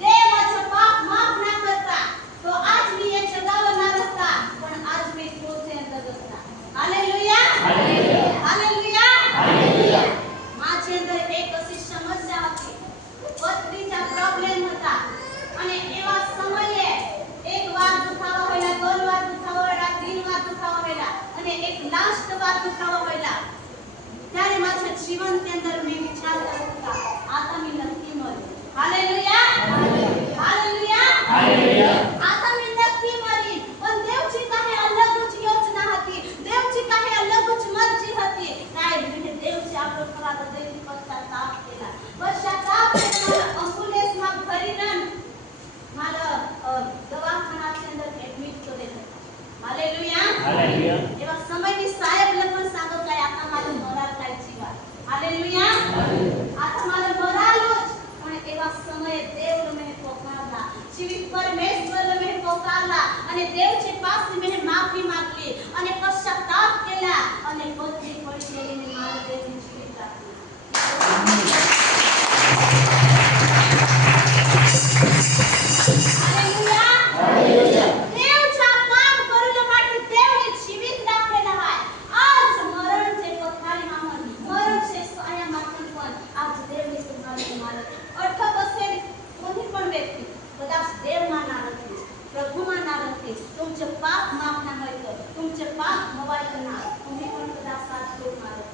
देव माझं पाप माफ ना करता तो आज मी या जगावर ना राहता पण आज मी तुझे अंदर असता हालेलुया हालेलुया हालेलुया हालेलुया माझे अंदर एक अशी समस्या होती पत्नीचा प्रॉब्लेम होता અને એવા સમયે એક વાર દુખાવો હોયલા दोन વાર દુખાવો હોયલા तीन વાર દુખાવો હોયલા અને એક લાસ્ટ વાર દુખાવો હોયલા ત્યારે माझ्या जीवन के अंदर मी विचार करत होता आता मी नक्की मरेन हालेलुया हालेलुया हालेलुया आता मी नक्की मरेन पण देवची काही अलगच योजना होती देवची काही अलगच मर्जी होती काय म्हणजे देवची आपलं खरा हृदयથી पश्चाताप केला पश्चाताप केला एम्ब्युलन्स માં ભરીને મારા દવાખાનાની અંદર એડમિટ કરેલ હાલેલુયા हालेलुया એવા સમયની સાહેબને પણ सांगत काय आता मला मराल काय जीवा हालेलुया आता मला मरालोच पण એવા સમયે દેવને મેં પોકારला જીવિત પરમેશ્વરને મેં પોકારला અને દેવचे પાસે મેં માફી માંગली અને પશ્ચાતાપ केला અને પથરી પડી ગયેલી મારા દેવને જીવિત રાખી हालेलुया हालेलुया देवचा काम करून માટે દેવને જીવિત રાખેલા હોય आज मरण से पथारीમાં मरण से સાયામાંથી પણ आज દેવને તમારે મારત અર્થ બસે કોની પણ વ્યક્તિ કદાચ દેવમાં ના નથી પ્રભુમાં ના નથી तुमचे पाप माफ ना હોય તો तुमचे पाप મોબાઈલ ના तुम्ही पण कदाच साथ करून मारत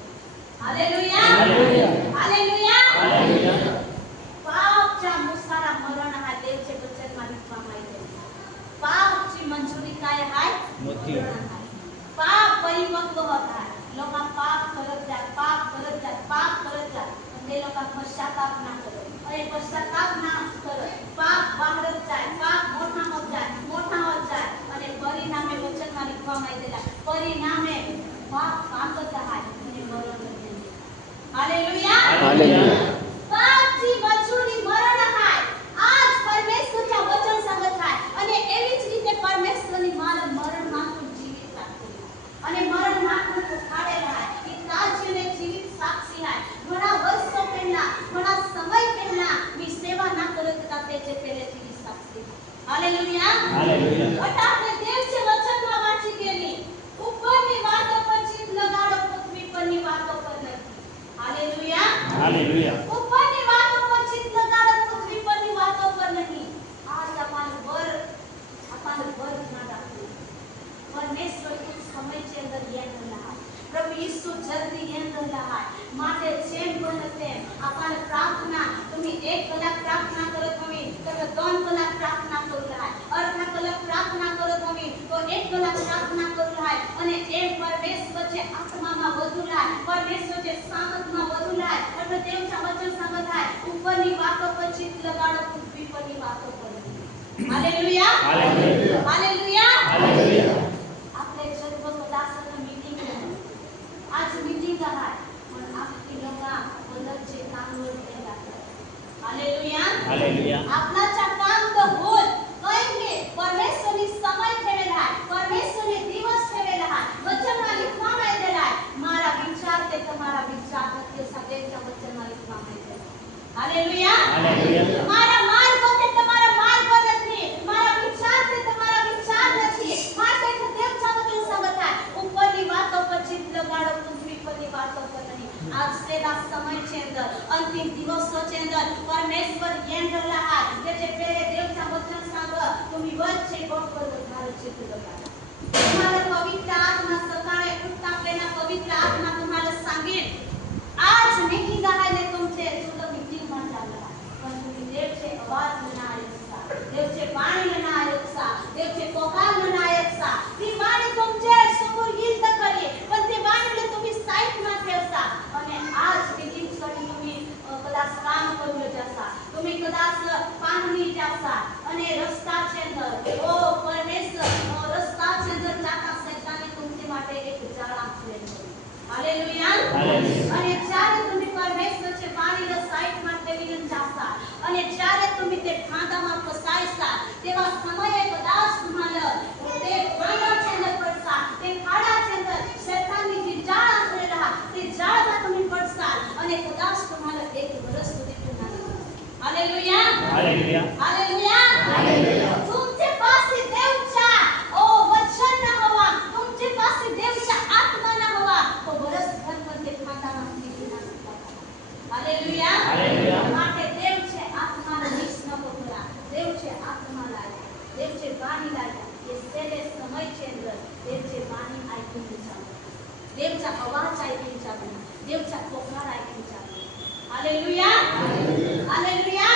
हालेलुया हालेलुया हालेलुया हालेलुया पापच्या मुसारा मरण हा देवचे वचन मागितવામાં આવ્યું पापची मंजुरी काय आहे मृत्यू. मरण आहे. पाप परिपक्व होत आहे लोक पाप करत जात पाप करत जात पाप करत जात पण ते लोक पश्चाताप ना करत अरे पश्चाताप ना करत पाप वाढत જાય पाप मोठा होत જાય અને પરિણામે વચન માगितવામાં આવેલા પરિણામે પાપ પામત आहे અને મરણ બને हालेलुया हालेलुया पापची मंजुरी मरण आहे आज परमेश्वरच्या वचन सांगत आहे અને એવી જ રીતે પરમેશ્વરની મારા મરણ માંથી જીવિત રાખેલી અને મરણ માંથી ઉઠાડેલા आहे એ તાજીને જીવિત સાક્ષી आहे ઘણા વર્ષો પહેલા ઘણા સમય પહેલા मी सेवा ना करत होता त्याचे पहिले जीवित साक्षी हालेलुया हालेलुया आता આપણે દેવचे વચનમાં વાંચી ગયેલી ઉપરની વાતો પર ચિત્ત લગાડો પૃથ્વી પરની વાતો પર નહીં हालेलुया हालेलुया ઉપરની વાતો પર ચિત્ત લગાડો પૃથ્વી પરની વાતો પર નહીં आज अपन वर ना રાખવું પરમેશ્વર कुछ समय के अंदर ये रहा है प्रभु यीशु जल्दी ये रहा है माटे जेम बनते अपन प्रार्थना तुम्ही 1 कलाक प्रार्थना करत तुम्ही तर 2 कलाक प्रार्थना करू रहा है अर्धा कलाक प्रार्थना करत तुम्ही तो 1 कलाक प्रार्थना करू रहा है અને એ પરમેશ્વરचे આત્મામાં વધુ લાય પરમેશ્વરचे સામર્થમાં વધુ લાય એટલે દેવचा वचन सांगत आहे ઉપરની વાતો પર ચિત્ત લગાડો પૃથ્વી પરની વાતો પર हालेलुया हालेलुया हालेलुया हालेलुया आपले सर्व सदस्यांना मीटिंग आज मीटिंग आहे पण आपली लोक बोलत जे काम करते हालेलुया आपणाच्या काम तो बोल कहेंगे परमेश्वरनी समय ठेवेला आहे, परमेश्वरने दिवस ठेवेला आहे, वचनमा लिखવામાં આવેલા आहे. મારા વિચાર તે તમારા વિચાર નથી, સગળેના વચનમાં लिखવામાં આવેલા છે. હાલેલુયા. મારા માર્ગો તે તમારા માર્ગો નથી, મારા વિચાર તે તમારા વિચાર નથી. માટે દેવના વચન સાંભળતા ઉપરની વાતો પર ચિત્ત લગાડો, પૃથ્વી પરની વાતો પર નહીં. आज तेरा समय છે અંદર, અંતિમ દિવસો છે અંદર. પરમેશ્વર એમ રહેલા आहे त्याचे पेरे देवचा वचन सांग तुम्ही वचचे गोष्ट धारे चित्त लगाडा. तुम्हाला पवित्र आत्मा सकाळी उठता पहिला पवित्र आत्मा तुम्हाला सांगेल आज नाही गायले तुमचे तुला मीटिंग માં ચાલला पण तुम्ही देवचे आवाज म्हणा ऐकसा, देवचे पाणी म्हणा ऐकसा, देवचे पोकार म्हणा ऐकसा. ती वाणी तुमचे समोर येईल तर खरी, पण ती वाणीले तुम्ही साईट માં ठेवसा. અને आज मीटिंग साठी तुम्ही કદાચ કામ કર્યું જશા, तुम्ही કદાચ પાણી જશા અને રસ્તા છે અંદર ઓ પરમેશ્વર રસ્તા છે અંદર જાતા શૈતાને तुमचे માટે એક જાળા ફેરવ્યું. હાલેલુયા. અને જ્યારે तुम्ही પરમેશ્વરचे પાણીને સાઈડમાં ઠેવીને જશા અને જ્યારે तुम्ही તે ખાડામાં ફસાયશા તેવા સમયે કદાચ तुम्हाला તે ખાડા છે અંદર પડશા, તે ખાડા છે અંદર શૈતાનની જે જાળ આશરેલા તે જાળમાં तुम्ही પડશા અને કદાચ तुम्हाला એક વર્ષ સુધી પૂર્ણ નહીં. હાલેલુયા. હાલેલુયા. तुमचे पासे देवचा ओ वचन न हवा, तुमचे पासे देवचा आत्मा न हवा तो बरस भर पण ते खाताना निघू न शकता. हालेलुया. માટે દેવचे आत्माला मिक्स नको करा, देवचे आत्मा लागा, देवचे वाणी लागा. हे सेले समय છે અંદર देवचे वाणी ऐकून जाऊ, देवचा आवाज ऐकून जाऊ, देवचा पोकार ऐकून जाऊ. हालेलुया. हालेलुया.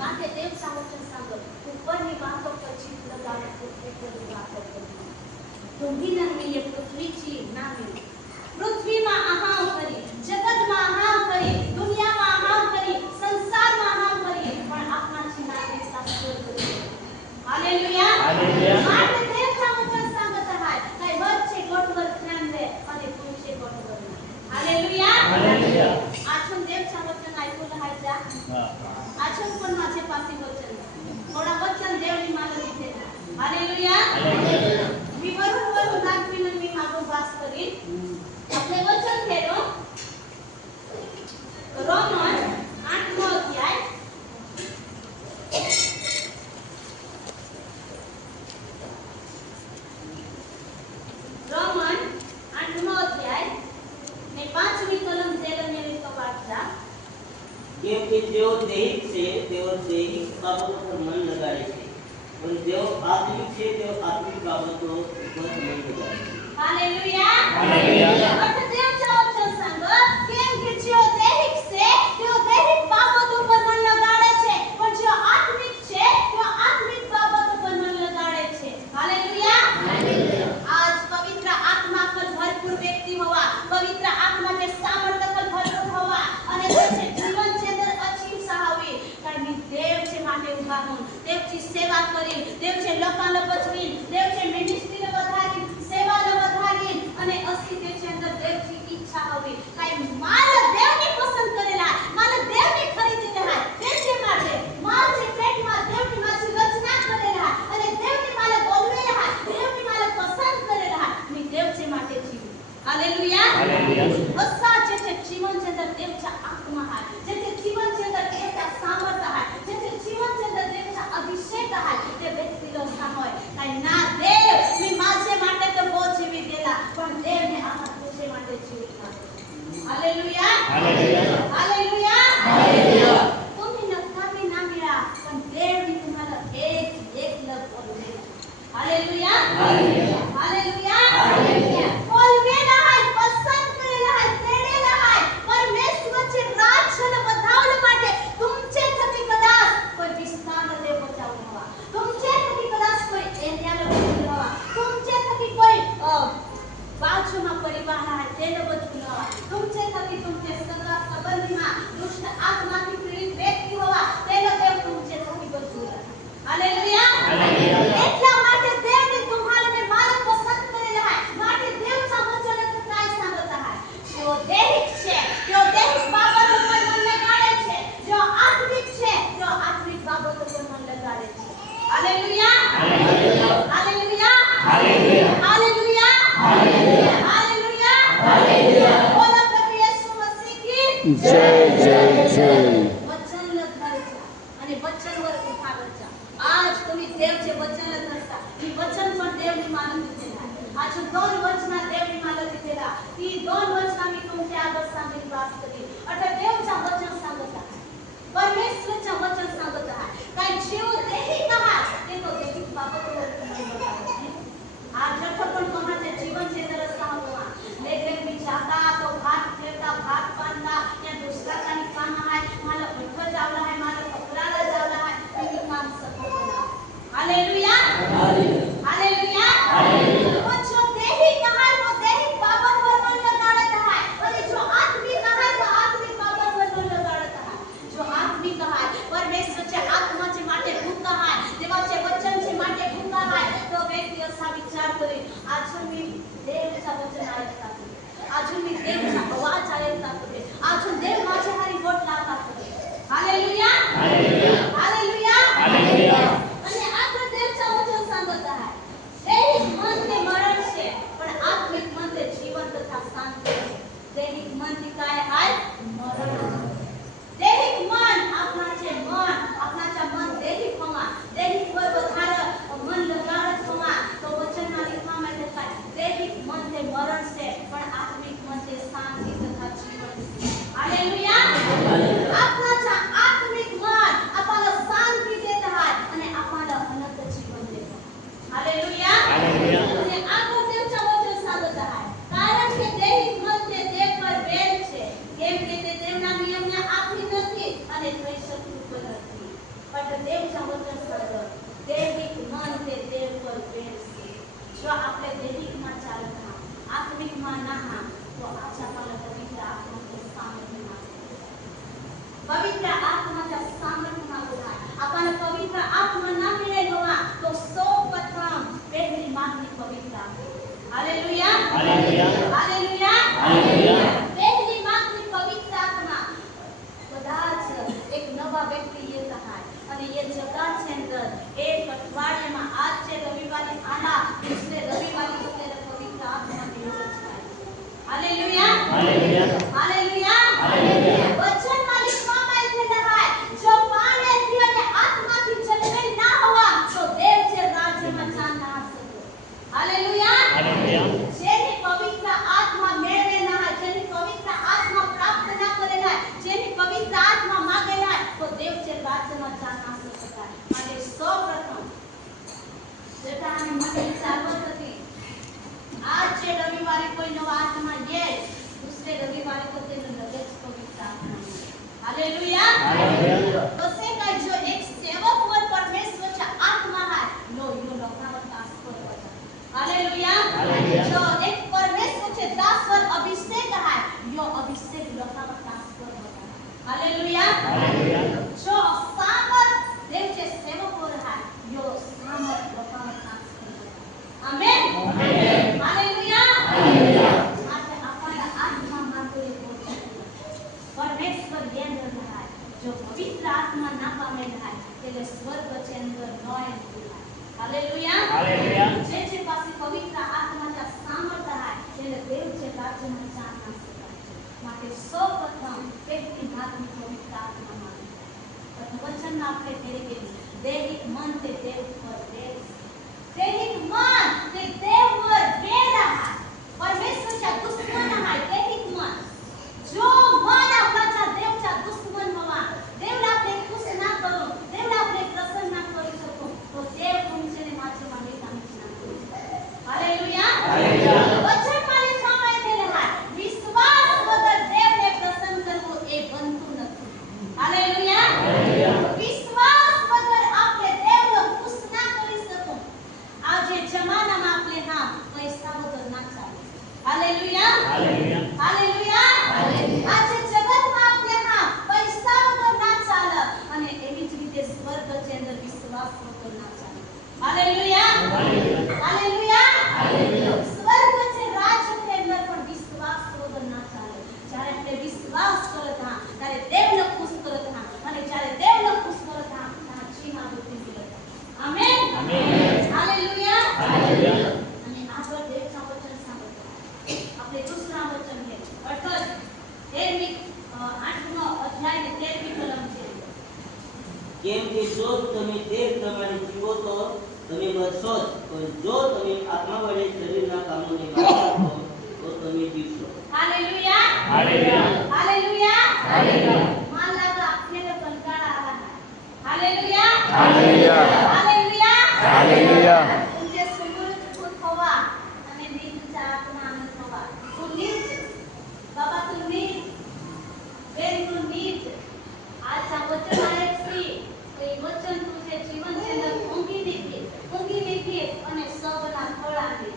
માટે દેવचा वचन सांगो ઉપરની વાતો પર ચિત્ત લગાડો, પૃથ્વીની વાતો પર. तुम्ही ये पृथ्वीची नामे पृथ्वीમાં આહાવ કરી, જગતમાં આહાવ કરી, દુનિયામાં આહાવ કરી, સંસારમાં આહાવ કરી, પણ આપણાથી નામે શાસ્ત્ર કરી. હાલેલુયા. માટે દેવના વચન सांगत आहे काय वचचे गोटवर ध्यान दे आणि पुढचे गोटवर नाही. हालेलुया. आठवण देवच्या वचन ऐकून राहायचा. आठवण पण माझे पासी वचन थोडा वचन देवनी मला दिले. हालेलुया. मी वरून दाखवीन मी मागून वास करीन. आपले वचन घेतो रोमन 8 अध्याय रोमन 8 अध्याय ने 5મી કલમ તેલને તો વાંચા. કેમ કે જેઓ દૈહિક છે તેઓ દૈહિક બાબતો પર મન લગાડે છે, પણ જેઓ આત્મિક છે તેઓ આત્મિક બાબતો પર મન લગાડે છે. हालेलुया. અર્થ દેવचा વચન सांग કેમ કે જેઓ દૈહિક છે તેઓ દૈહિક બાબતો પર મન લગાડે છે, પણ જેઓ આત્મિક છે તેઓ આત્મિક બાબતો પર મન લગાડે છે. હાલેલુયા. आज पवित्र आत्मा पर भरपूर व्यक्ती व्हावा, पवित्र आत्माचे सामर्थ्य पर भरपूर व्हावा आणि त्याचे जीवन क्षेत्र अचीव साहावे. कारण मी देवचे माटे उभा होऊन देवची सेवा करीन, देवचे लोकांना बचवीन, देवचे मिनिस्ट्रीला વધારીन, सेवाला વધારીन અને अशी त्याच्या अंदर देवची इच्छा हवी. काय मला देवने पसंत करेला, मला देवने खरीदेला आहे. त्याचे माटे माझे पेटમાં देवने माझी रचना करेला અને देवने मला बोलवेला आहे, देवने मला पसंत करेला आहे. मी देवचे माटे जीव. हालेलुया. असा ज्याचे जीवन છે અંદર देवचा आत्मा आहे, ज्याचे जीवन છે અંદર देवचा सामर्थ्य आहे, ज्याचे जीवन છે અંદર देवचा अभिषेक आहे, ते व्यक्तीला सामोय काय ना देव मी माझे माटे तर बो जीवी गेला, पण देवने आता तुझे माटे जीवित आहे. हालेलुया. हालेलुया. तुम्ही नकामी ना मिळा, पण देवने तुम्हाला एक लग बोलले. हालेलुया. हालेलुया. बोलवेला आहे, पसंत करेला आहे, तेडेला आहे. परमेश्वरचे राज्य बधावले માટે तुमचे थकी कदाच કોઈ વિસ્તારને દેવ બચાવવું હવા, तुमचे थकी कदाच કોઈ એરિયાને બચાવવું હવા, तुमचे थकी કોઈ બાજુમાં પરિવાર आहे તેને બચાવવું હવા, तुमचे थकी तुमचे सगळा संबंधीમાં દુષ્ટ આત્માથી પીડિત વ્યક્તિ હોવા તેને દેવ तुमचे थकी બચાવવું. હાલેલુયા. એટલા માટે દેવને तुम्हाला માલક પસંદ કરેલા आहे. માટે દેવचा वचन काय सांगत आहे जो दैहिक છે, जो दैहिक બાબતો પર મન લગાડે છે, जो आत्मिक છે, जो जय जय जय वचन धरचा आणि वचनवर उभा राहायचा. आज तुम्ही देवचे वचन धरता. ही वचन पण देवनी मानून दिलेला आहे. आज 2 वचना देवनी मानून दिलेला. ती 2 वचना मी तुमच्या आगर सांगेन वास्तवी. आता देवचा वचन सांगत आहे. परमेश्वरचा वचन सांगत आहे. काय जीव देही कहा ते तो देही बाबतवर आज जब पण कोणाचे जीवन से तरह सांगवा लेकिन मी चाहता तो भात खेळता भात बांधता या दुसरा काही काम आहे मला उठं जावला आहे मला पकडायला जावला आहे मी काम सफल होणार. हालेलुया हालेलुया वो जो देही कहा वो देही बाबतवर मन लगाडत आहे आणि जो आत्मिक कहा तो आत्मिक बाबतवर मन लगाडत आहे. जो आत्मिक कहा परमेश्वरच्या आत्माचे माटे भूत आहे देवाचे वचनचे माटे भूत आहे तो व्यक्ती असा विचार करे अजून मी देवचा वचन ऐकतात अजून मी देवचा आवाज ऐकतात अजून देव माझ्या हारी बोट लावतात. हालेलुया हालेलुया हालेलुया आणि आपण देवचा वचन सांगत आहे. दैहिक मन ते मरण છે પણ આત્મિક मन ते जीवन तथा शांती. दैहिक मन ते काय आहे मरण. दैहिक मन आपणाचे मन दैहिक होमा दैहिक वर વધારે मन लगाडत होमा तो वचनमा लिखવામાં આવે છે दैहिक मन ते मरण છે પણ આત્મિક मन ते शांती तथा जीवन છે. हालेलुया आपणाचा आत्मिक मन आपल्याला शांती देत आहे आणि आपल्याला अनंत जीवन देत आहे. हालेलुया आणि આગળ દેવचा વચન सांगत आहे કારણ કે दैहिक मन તે દેવ પર બેન છે કેમ કે તે દેવના નિયમને આપી નથી અને થઈ શકતું પણ નથી. પણ દેવचा વચન सांगत दैहिक मन તે દેવ પર બેન છે. જો આપણે दैहिकમાં ચાલતા આત્મિકમાં ના તો आज आपल्याला पवित्र आत्म्याचे सामर्थ्य मागतो. पवित्र आत्म्याच्या सामर्थ्य मागतो आहे. आपल्याला पवित्र आत्मा ना मिळेल तो सर्वप्रथम पहिली मागणी पवित्र आत्मा. हालेलुया हालेलुया हालेलुया हालेलुया पहिली मागणी पवित्र आत्मा. कदाच एक नवा व्यक्ती येत आहे आणि या जगाच्या अंदर एक अठवाडियाમાં આજचे રવિવારે આના दुसरे रविवारी आपल्याला पवित्र आत्मा मिळवच आहे. हालेलुया हालेलुया हालेलुया हालेलुया वचनमा लिखવામાં આવેલું आहे जो पाण्याથી અને આત્માથી જન્મેલ ના હોવા તો દેવचे राज्यમાં जा ના શકે. हालेलुया हालेलुया જેની પવિત્ર આત્મા મેળવેલા છે જેની પવિત્ર આત્મા પ્રાપ્ત ના કરેલા જેની પવિત્ર આત્મા માંગેલા તો દેવचे राज्यમાં जा ના શકે. માટે સૌપ્રથમ જેટા આની મને ચાલવત હતી આજचे रविवारी कोई नवा आत्मा ये दूसरे रविवारी को तेरे लगेच पवित्र आत्मा. हालेलुया हालेलुया कसे काय जो एक सेवक वर परमेश्वरचा आत्मा आहे लो यो लोकांवर दास करतो. हालेलुया हालेलुया जो एक परमेश्वरचे दास वर अभिषेक आहे यो अभिषेक लोकांवर दास करतो. हालेलुया हालेलुया जो सामर्थ देवचे सेवक वर आहे यो सामर्थ लोकांवर दास करतो. आमेन आमेन हालेलुया हालेलुया આજે આપણા આત્મા માટે પહોંચે પરમેશ્વર યાદ રહે જો પવિત્ર આત્મા ના પામેલા है એટલે સ્વર્ગ છે અંદર નોય નથી. હાલેલુયા હાલેલુયા જે પાસે પવિત્ર આત્માના સામર્થ્ય है એટલે દેવ છે રાજ્યમાં ચાલ ના શકાય. માટે સૌપ્રથમ વ્યક્તિ ભાગની પવિત્ર આત્મા માંગે. વચનમાં આપણે કહી કે दैहिक मन તે દેવ પર બેસ दैहिक मन ते देववर गेला आहे. परमेश्वरचा दुश्मन आहे दैहिक मन. जो मन आपल्याचा देवचा दुश्मन व्हावा देवला आपले खुश ना करू देवला आपले प्रसन्न ना करू शकू तो देव तुमचे माझे मागे काहीच ना करू. हालेलुया हालेलुया वचનમાં लिखવામાં આવેલું છે વિશ્વાસ વગર દેવને પ્રસન્ન કરવું એ બનતું નથી. હાલેલુયા હાલેલુયા વિશ્વાસ વગર આપણે દેવને ખુશ ના કરી શકું. આજે જમાનામાં આપણે હા પૈસા વગર ના ચાલે. હાલેલુયા હાલેલુયા હાલેલુયા હાલેલુયા આજે જગતમાં આપણે હા પૈસા વગર ના ચાલે અને એવી જ રીતે સ્વર્ગ છે અંદર વિશ્વાસ વગર ના ચાલે. હાલેલુયા હાલેલુયા હાલેલુયા હાલેલુયા સ્વર્ગ છે રાજ્ય છે અંદર પણ વિશ્વાસ વગર ના ચાલે. જ્યારે આપણે વિશ્વાસ કરત હા ત્યારે દેવને ખુશ કરત હા અને જ્યારે દેવને ખુશ કરત હા ત્યારે જીવન વૃદ્ધિ મિલત. આમેન આમેન हालेलुया हालेलुया અને આગળ દેવના વચન સાંભળો. આપણે દુસરા વચન છે અર્થાત ધાર્મિક 8મો અધ્યાય ને 13મી કલમ છે. કેમ કે જો તમે દેહ પ્રમાણે જીવો તો તમે મરશો જ, પણ જો તમે આત્મા વડે શરીરના કામોને મારી નાખો તો તમે જીવશો. हालेलुया हालेलुया हालेलुया हालेलुया मान लगा अपने को कंटाळा आला है. हालेलुया हालेलुया हालेलुया हालेलुया तुमचे समोर खूप हवा आणि नीटचा आत्मा आनंद हवा. तू नीट बाबा, तू नीट वेरी तू नीट. आजचा वचन आहे श्री તો એ વચન તુજે જીવન છે અંદર ઊંઘી નીકળી અને સૌના ફળ આપે.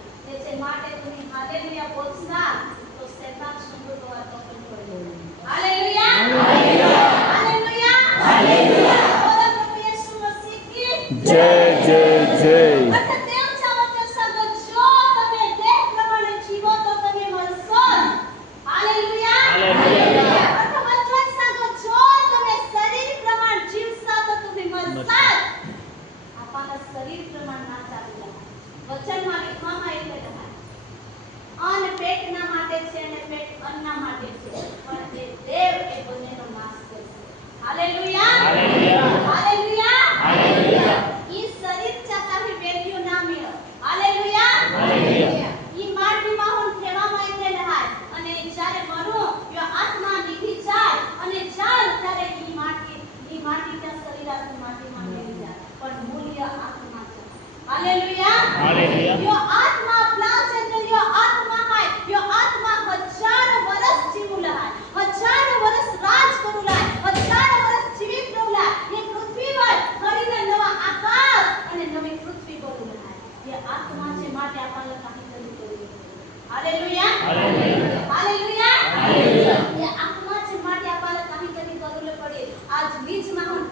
તે માટે તમે હાલેલુયા બોલશા તો શેતાન સુંદર હોવા તો પણ પડે. Hallelujah hallelujah hallelujah hallelujah. બોલો પ્રભુ યેસુ મસીહ की जय जय जय અર્થ દેવના વચન સંગત જો તમે દેહ પ્રમાણે જીવો તો તમે મરશો. હાલેલુયા हालेलुया અર્થ વચન સંગત જો તમે શરીર પ્રમાણે જીવશો તો તમે મરશો. આપણા શરીર પ્રમાણે ના ચાલુ. વચનમાં લખવામાં આવેલું છે અન્ન પેટના માટે છે અને પેટ અન્નના માટે છે, પણ એ દેવ એ બંનેનો નાશ કરશે. હાલેલુયા हालेलुया હાલેલુયા हालेलुया ઈ શરીરच्या काही व्हॅल्यू ना मिळत. हालेलुया हालेलुया ઈ માટીમાં હું ठेवाમાં આવેલા હાય અને જ્યારે મરું યો આત્મા નીકળી જાય અને જાય ત્યારે ઈ માટીના શરીરાથી માટીમાં મિલી જાય, પણ મૂલ્ય આત્મા છે. હાલેલુયા हालेलुया યો આત્મા પ્લાસ અંદર યો આત્મા હાય યો આત્મા હજારો વર્ષ જીવલા હાય, હજારો વર્ષ રાજ કરુલા હાય, હજારો વર્ષ જીવિત રહુલા. એ પૃથ્વી પર ફરીને નવા આકાશ અને નવી પૃથ્વી બનવું હાય. એ આત્મા છે માટે આપણને કાંઈ કરવું પડે. હાલેલુયા हालेलुया હાલેલુયા हालेलुया એ આત્મા છે માટે આપણને કાંઈ કરવું પડે. આજ બીજમાં હું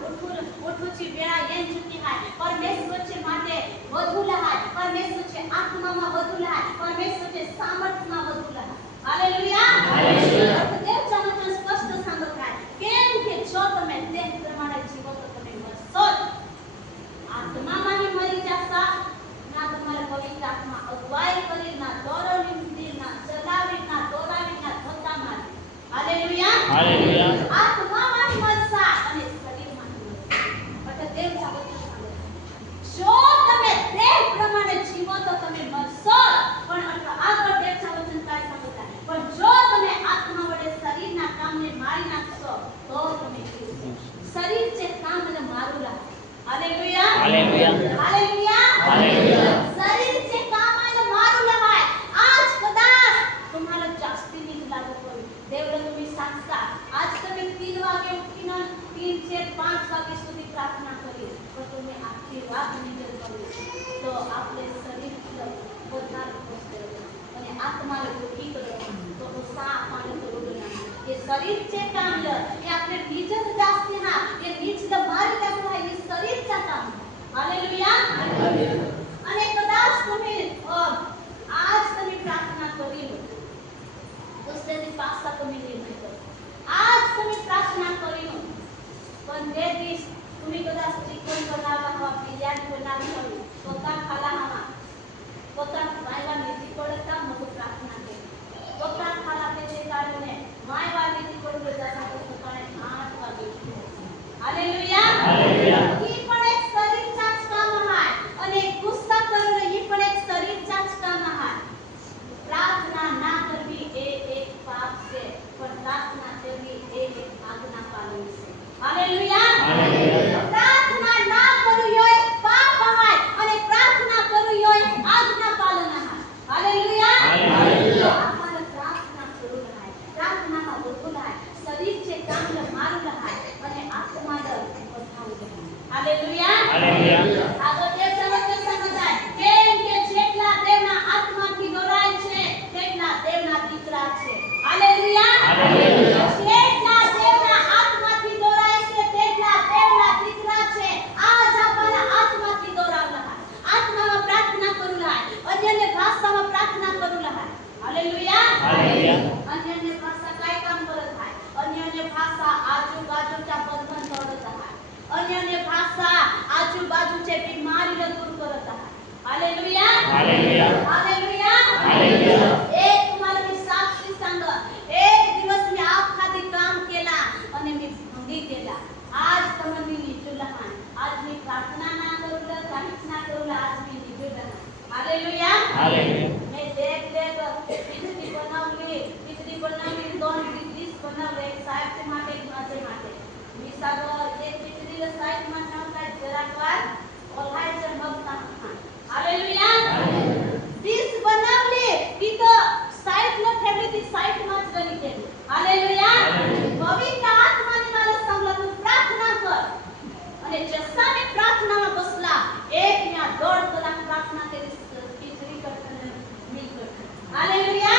ઉઠુची વેળા એમ ચૂકી હાય પરમેશ્વર છે માટે વધુ લહાય, પરમેશ્વર છે આત્મામાં વધુ લહાય, પરમેશ્વર છે સામર્થ્યમાં વધુ લહાય. હાલેલુયા હાલેલુયા દેવ ચામચન સ્પષ્ટ સાંભળાય કેમ કે જો તમે દેહ પ્રમાણે જીવો તો તમે મરશો. આત્મામાં મરી જશો ના તમારે પવિત્ર આત્મા અગવાઈ કરી ના દોરવની ના ચલાવી ના દોરાવી ના ધક્કા મારી. હાલેલુયા हालेलुया આત્મામાં મરશા અને શરીરમાં મરશા. એટલે દેવ ચામચન સાંભળાય જો તમે દેહ પ્રમાણે જીવો તો તમે મરશો, પણ આગળ દેવ ચામચન કાય સાંભળાય પણ જો તમે આત્મા વડે શરીરના કામને મારી નાખશો તો તમે જીવશો. શરીર જે કામ અને મારું લાગે. હાલેલુયા हालेलुया હાલેલુયા हालेलुया શરીર જે કામ અને મારું લહાય આજ કદાચ તમારે જાસ્તી નીંદ લાગુ પડી. દેવને તમે સાંભળતા આજ તમે 3 વાગે ઉઠીને 3 4 5 વાગે સુધી પ્રાર્થના કરી તો તમે આખી રાત નીંદર કરી તો આપણે શરીર વધારે પહોંચે અને આત્માને દુઃખી કરે તો ઉત્સાહ આપણને જરૂર ના. એ શરીર જે કામ લે એ આપણે નીચે જ જાસ્તી ના એ નીચ દ મારી નાખવા એ શરીરचा કામ. હાલેલુયા અને કદાચ તમે આજ તમે પ્રાર્થના કરી લો દુસરે दिन પાછા તમે નિર્ણય કરો. આજ તમે પ્રાર્થના કરી લો પણ બે દિવસ तुम्ही कदाच चिकन बनावला हवा, बिर्याणी बनावली हवी, स्वतः खाला हवा, स्वतः मायवा नीती पडता मग प्रार्थना केली. स्वतः खाला त्याचे काढणे मायवा नीती पडू जाता तो सकाळी 8 वागे उठतो. हालेलुया हालेलुया ही पण एक शरीरचाच काम आहे आणि गुस्सा करणं ही पण एक शरीरचाच काम आहे. प्रार्थना ना करवी એ એક પાપ છે પણ પ્રાર્થના કરવી એ એક આજ્ઞા પાલન છે. હાલેલુયા हालेलुया પ્રાર્થના ના કરવી એ એક પાપ आहे અને પ્રાર્થના કરવી એ એક આજ્ઞા પાલન आहे. હાલેલુયા सागर एक पितरीला साईड मा ठेवताय जराकवार ओल्हायचं मग टाका हालेलुया डिश बनवली की तो साईड न ठेवली ती साईड माच गणी केली हालेलुया पवित्र आत्माने मला सांगला तू प्रार्थना कर आणि जसा मी प्रार्थनाમાં बसला एक या दोन कलाक प्रार्थना केली खिचडी करताना मी करते हालेलुया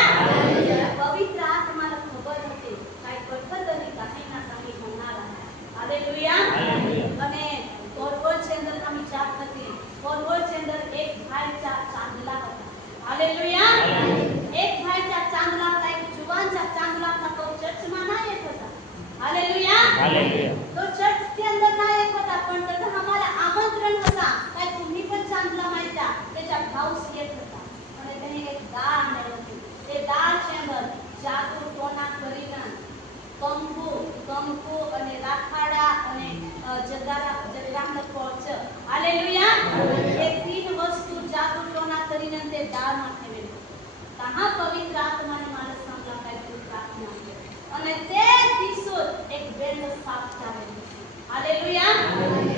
पवित्र आत्माला खबर હતી કાઈ કઠોરની કાઈ ના કાઈ હોનાર आहे हालेलुया અને કોરગોળ છે અંદર આમી ચાપ હતી કોરગોળ છે અંદર એક ભાઈचा चांदला होता हालेलुया एक भाईचा चांदला होता एक जुवानचा चांदला होता तो चर्चમાં ના येत होता हालेलुया तो चर्च के अंदर ना येत होता पण त्याचं आम्हाला आमंत्रण होता काय तुम्ही पण चांदला माहिती त्याच्या भाऊस येत होता અને તેને એક દાળ મેળવતી તે દાળ છે અંદર જાદુ ટોના કરીને કંકુ અને રાખાડા અને જગરામનો કોચ હાલેલુયા એ तीन વસ્તુ જાદુ ટોના કરીને તે દાળમાં થયેલી कहाँ पवित्र आत्माने मला सांगला काय तू प्रार्थना कर અને તે દિવસો એક બેન સાપ ચાવેલ હાલેલુયા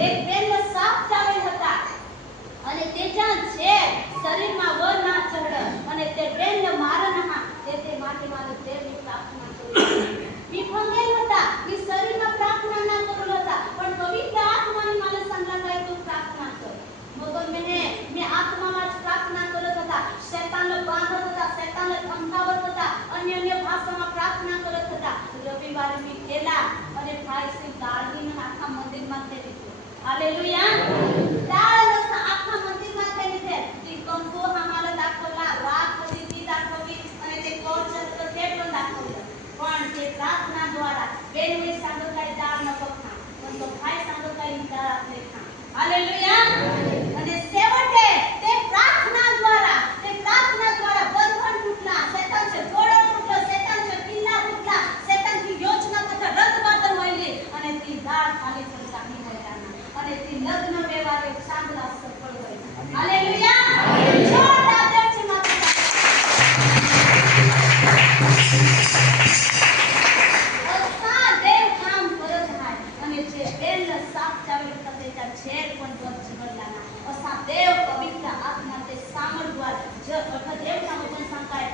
એક બેન સાપ ચાવેલ હતા અને તેજા જે શરીરમાં વર ના ચઢ અને તે બેન મારનहा તે માટે મારે દેવની પ્રાર્થના કરી मी ભંગેલ હતા मी શરીરમાં प्रार्थना ના કરું હતા પણ પવિત્ર આત્માને मला सांगला काय तू प्रार्थना कर मग मी आत्माમાં प्रार्थना करत होता शैतानला बांधत होता शैतानला धमकावत होता अन्य भाषाમાં प्रार्थना करत होता रविवारी मी गेला અને ભાઈસે દાળીને આખા મંદિરમાં તે દીધું हालेलुया दाळ आखा मंदिરમાં તે દીધે ती कंको आम्हाला दाखवला रात होती ती दाखवली અને તે કોચ હતો તે પણ દાखवलं पण ते प्रार्थना द्वारा बेनने सांगत काय दाळ नको खा पण तो भाई सांगत काय दाळ आपले खा हालेलुया અને સેવટે તે प्रार्थना द्वारा बंधन तुटला शैतानचे गोळा तुटला शैतानचे किल्ला तुटला शैतानची योजना तथा रद्दबातल व्हायली आणि ती दाळ खाली पण टाकली मैदाना आणि ती लग्न व्यवहार एक चांगला सफळ व्हायला हालेलुया जोरदार देवची माता असा देव काम करत आहे आणि जे बेल साप चावेल तर त्याचा छेड पण गच्च भरला ना असा देव पवित्र आत्मा ते सामर्थ्य जग अठ देवना वचन सांगताय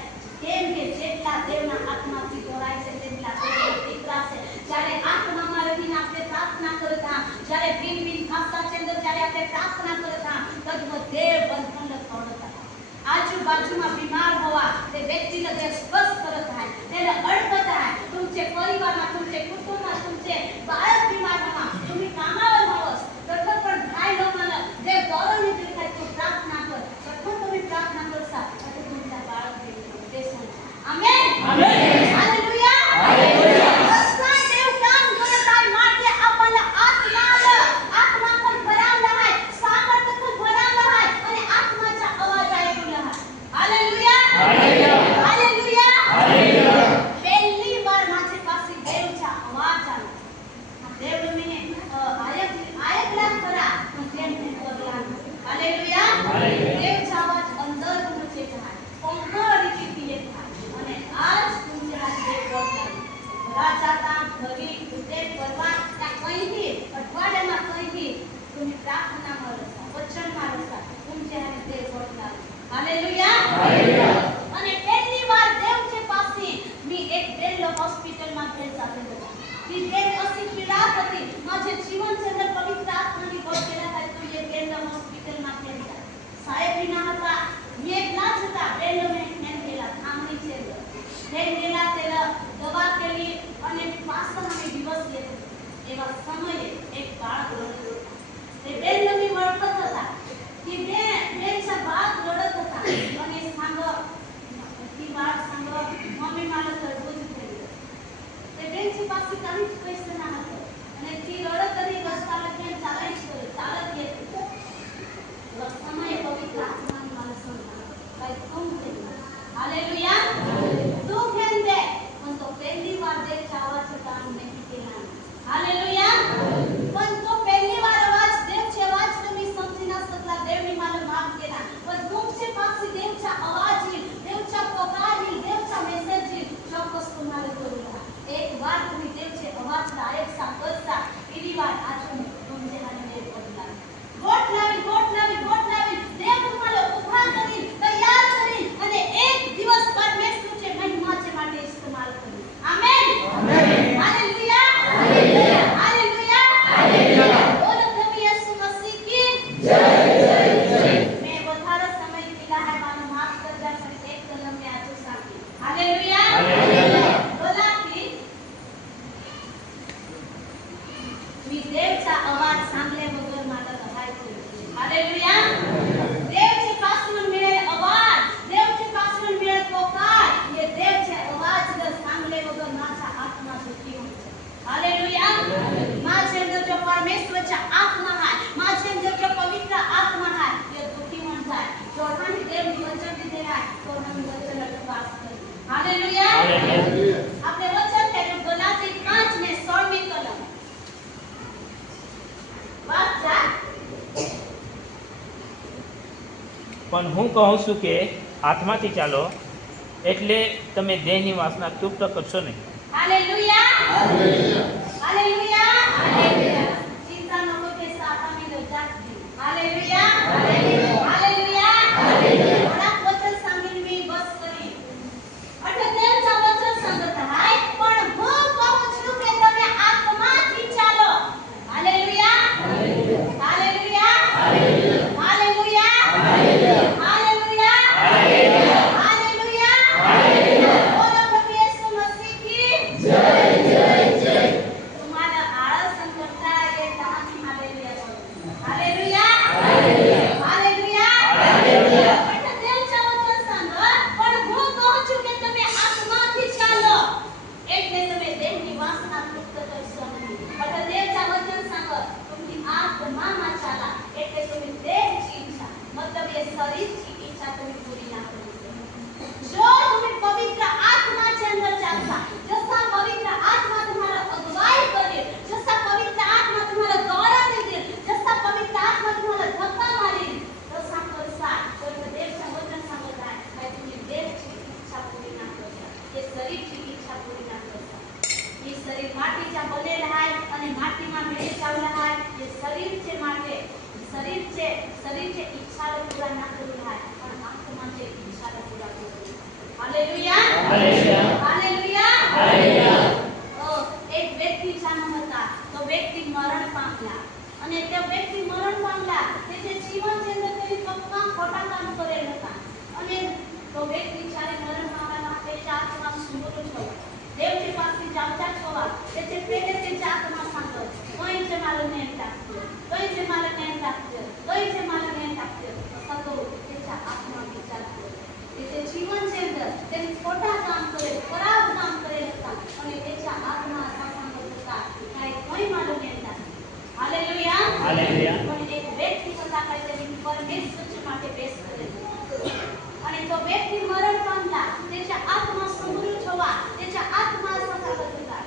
केम के જેટલા દેવના આત્માથી જોડાય છે તેટલા દેવના દીકરા છે જ્યારે આત્મામાં રહીને આપણે પ્રાર્થના કરતા જ્યારે ભિન્ન ભાષા છે અંદર જ્યારે આપણે પ્રાર્થના કરતા તદ્વ દેવ બંધનને તોડતા आजूबाजूમાં બીમાર હોવા તે વ્યક્તિને દેવ સ્પર્શ કરत आहे તેને अडकत आहे तुमचे परिवारमा तुमचे कुटुंबात तुमचे बाळक बीमार होवा तुम्ही कामावर व्हावस प्रथम पण भाई लोकांना देव गौरवने देखाय तू प्रार्थना कर प्रथम तुम्ही प्रार्थना करसा तर तुमचा बाळक देव आमेन आमेन हालेलुया हालेलुया असा देव काम करत आहे માટે આપણને आत्मा पण भरावला आहे सामर्थ्य पण भरावला आहे आणि आत्माचा आवाज ऐकून आहे हालेलुया हालेलुया हालेलुया हालेलुया पहिली बार माझे पासी देवचा आवाज आला देव मी ऐकला खरा पण देवने बोलला हालेलुया देवचा आवाज अंदर मुझे आहे पंखडी किती येत आहे आणि आज तुमच्या हाती देव बोलला राजाता घरी उद्या परवा त्या कहीही अठवाड्याला कहीही तुम्ही प्रार्थना मारसा वचन मारसा तुमच्या हाती देव बोलला हालेलुया हालेलुया आणि पहिली बार देवचे पासी मी एक बेल हॉस्पिटलમાં भेट जाते होता ती बेल अशी पीडात होती माझे जीवन चंद्र पवित्र आत्माने बोल केला काय तू ये बेल हॉस्पिटलમાં भेट जा साहेब बिना હતા मी एकलाच होता बेल મેં केला थांबणी છે બેન गेला त्याला दवा केली અને પાસમાં દિવસ येत એવા સમયે એક બાળક રડत હતા તે બેન मी वळखत होता की बेनचा बाळ रडत होता आणि सांग ती बाळ सांग मम्मी मला तरबूज खायचं ते बेनची पासी काहीच पैसे नव्हते आणि ती रडत तरी रस्त्याला घेऊन चालत येत समय पवित्र आत्माने मला सांगितलं काय तू हालेलुया तू घेऊन दे पण तो पहिली बार देवच्या आवाजाचं काम नाही केला हालेलुया पण तो पहिली बार आवाज देवचे आवाज तुम्ही समजी ना सकला देवने मला माफ केला पण तुमचे पासी देवचा आवाज येईल देवचा पगार येईल देवचा मेसेज येईल चौकस આપણે વચન થયેલું ગલાતી 5 ને 16મી કલમ. વાંચા. પણ હું કહું છું કે આત્માથી ચાલો, એટલે તમે દેહની વાસના તૃપ્ત કરશો નહીં. હાલેલુયા. હાલેલુયા. હાલેલુયા. ચિંતા ન કરો કે સાતાની રજા છે. હાલેલુયા. હાલેલુયા. હાલેલુયા. વચન સાંભળીને મેં બસ કરી. એટલે તેમના વચન સંગત હાય, પણ હું કહું છું કે તમે આત્માથી ચાલો. Hallelujah. Hallelujah. Hallelujah. Hallelujah. Hallelujah. Hallelujah. બોલો પ્રભુ યેસુ મસીહ કી જય. तुम्हाला आळस करता येत नाही. हालेलुया बोलो. हालेलुया. हालेलुया. हालेलुया. એટલે તેમच्या વચન સાંભળ, પણ હું કહું છું કે તમે આત્માથી ચાલો, એટલે તમે દેહની વાસના તૃપ્ત કરશો નહીં. એટલે તેમच्या વચन સાંભળ, तुम्ही आत्माમાં ચાલા, એટલે तुम्ही देहची इच्छा, मतलब ये शरीरची इच्छा तुम्ही पूरी ना करू. जो तुम्ही पवित्र आत्माच्या अंदर चालता, जसा पवित्र आत्मा तुम्हाला अगुवाई करेल, जसा पवित्र आत्मा तुम्हाला गौरव देईल, जसा पवित्र आत्मा तुम्हाला धक्का मारेल, तसा करसा. तर देवचं वचन सांगत आहे, काय तुम्ही देवची इच्छा पूरी ना करता, हे शरीरची इच्छा पूरी ना करता. हे शरीर मातीच्या बनेल आहे आणि मातीમાં મેળ ચાવલા आहे. हे शरीरचे માટે शरीरचे इच्छाला पूरा ना करू आहे, पण आत्माचे इच्छाला पूरा करू. हालेलुया. हालेलुया. हालेलुया. हालेलुया. એક વ્યક્તિ જાણો હતા, તો વ્યક્તિ મરણ પામ્યા, અને તે વ્યક્તિ મરણ પામ્યા, તે જીવન છે અંદર તેની પપ્પા ખોટા કામ કરેલ હતા, અને તો વ્યક્તિ જ્યારે મરણ પામવાના त्याच्या आत्मा सुमरून ठेवा, देवच्या पाशी जाऊच्या ठेवा, त्याचे पेटे त्याच्या आत्मा सांगत, कोणचे मला नाही टाकते, कोणचे मला नाही टाकते, कोणचे मला नाही टाकते, असा तो त्याच्या आत्मा विचार करतो. त्याचे जीवन છે અંદર તેની ખોટા કામ કરે, ખરાબ કામ કરે હતા, અને त्याच्या आत्मा असा सांगत होता, काय કોઈ મારું નહીં टाकते. हालेलुया. हालेलुया. पण एक व्यक्ती होता, काय त्यांनी परमेश्वरच्या માટે બેસ કરેલ, અને तो व्यक्ती मरण पामला, त्याच्या आत्मा समोरून ठेवा, त्याच्या आत्मा असा सांगत होता,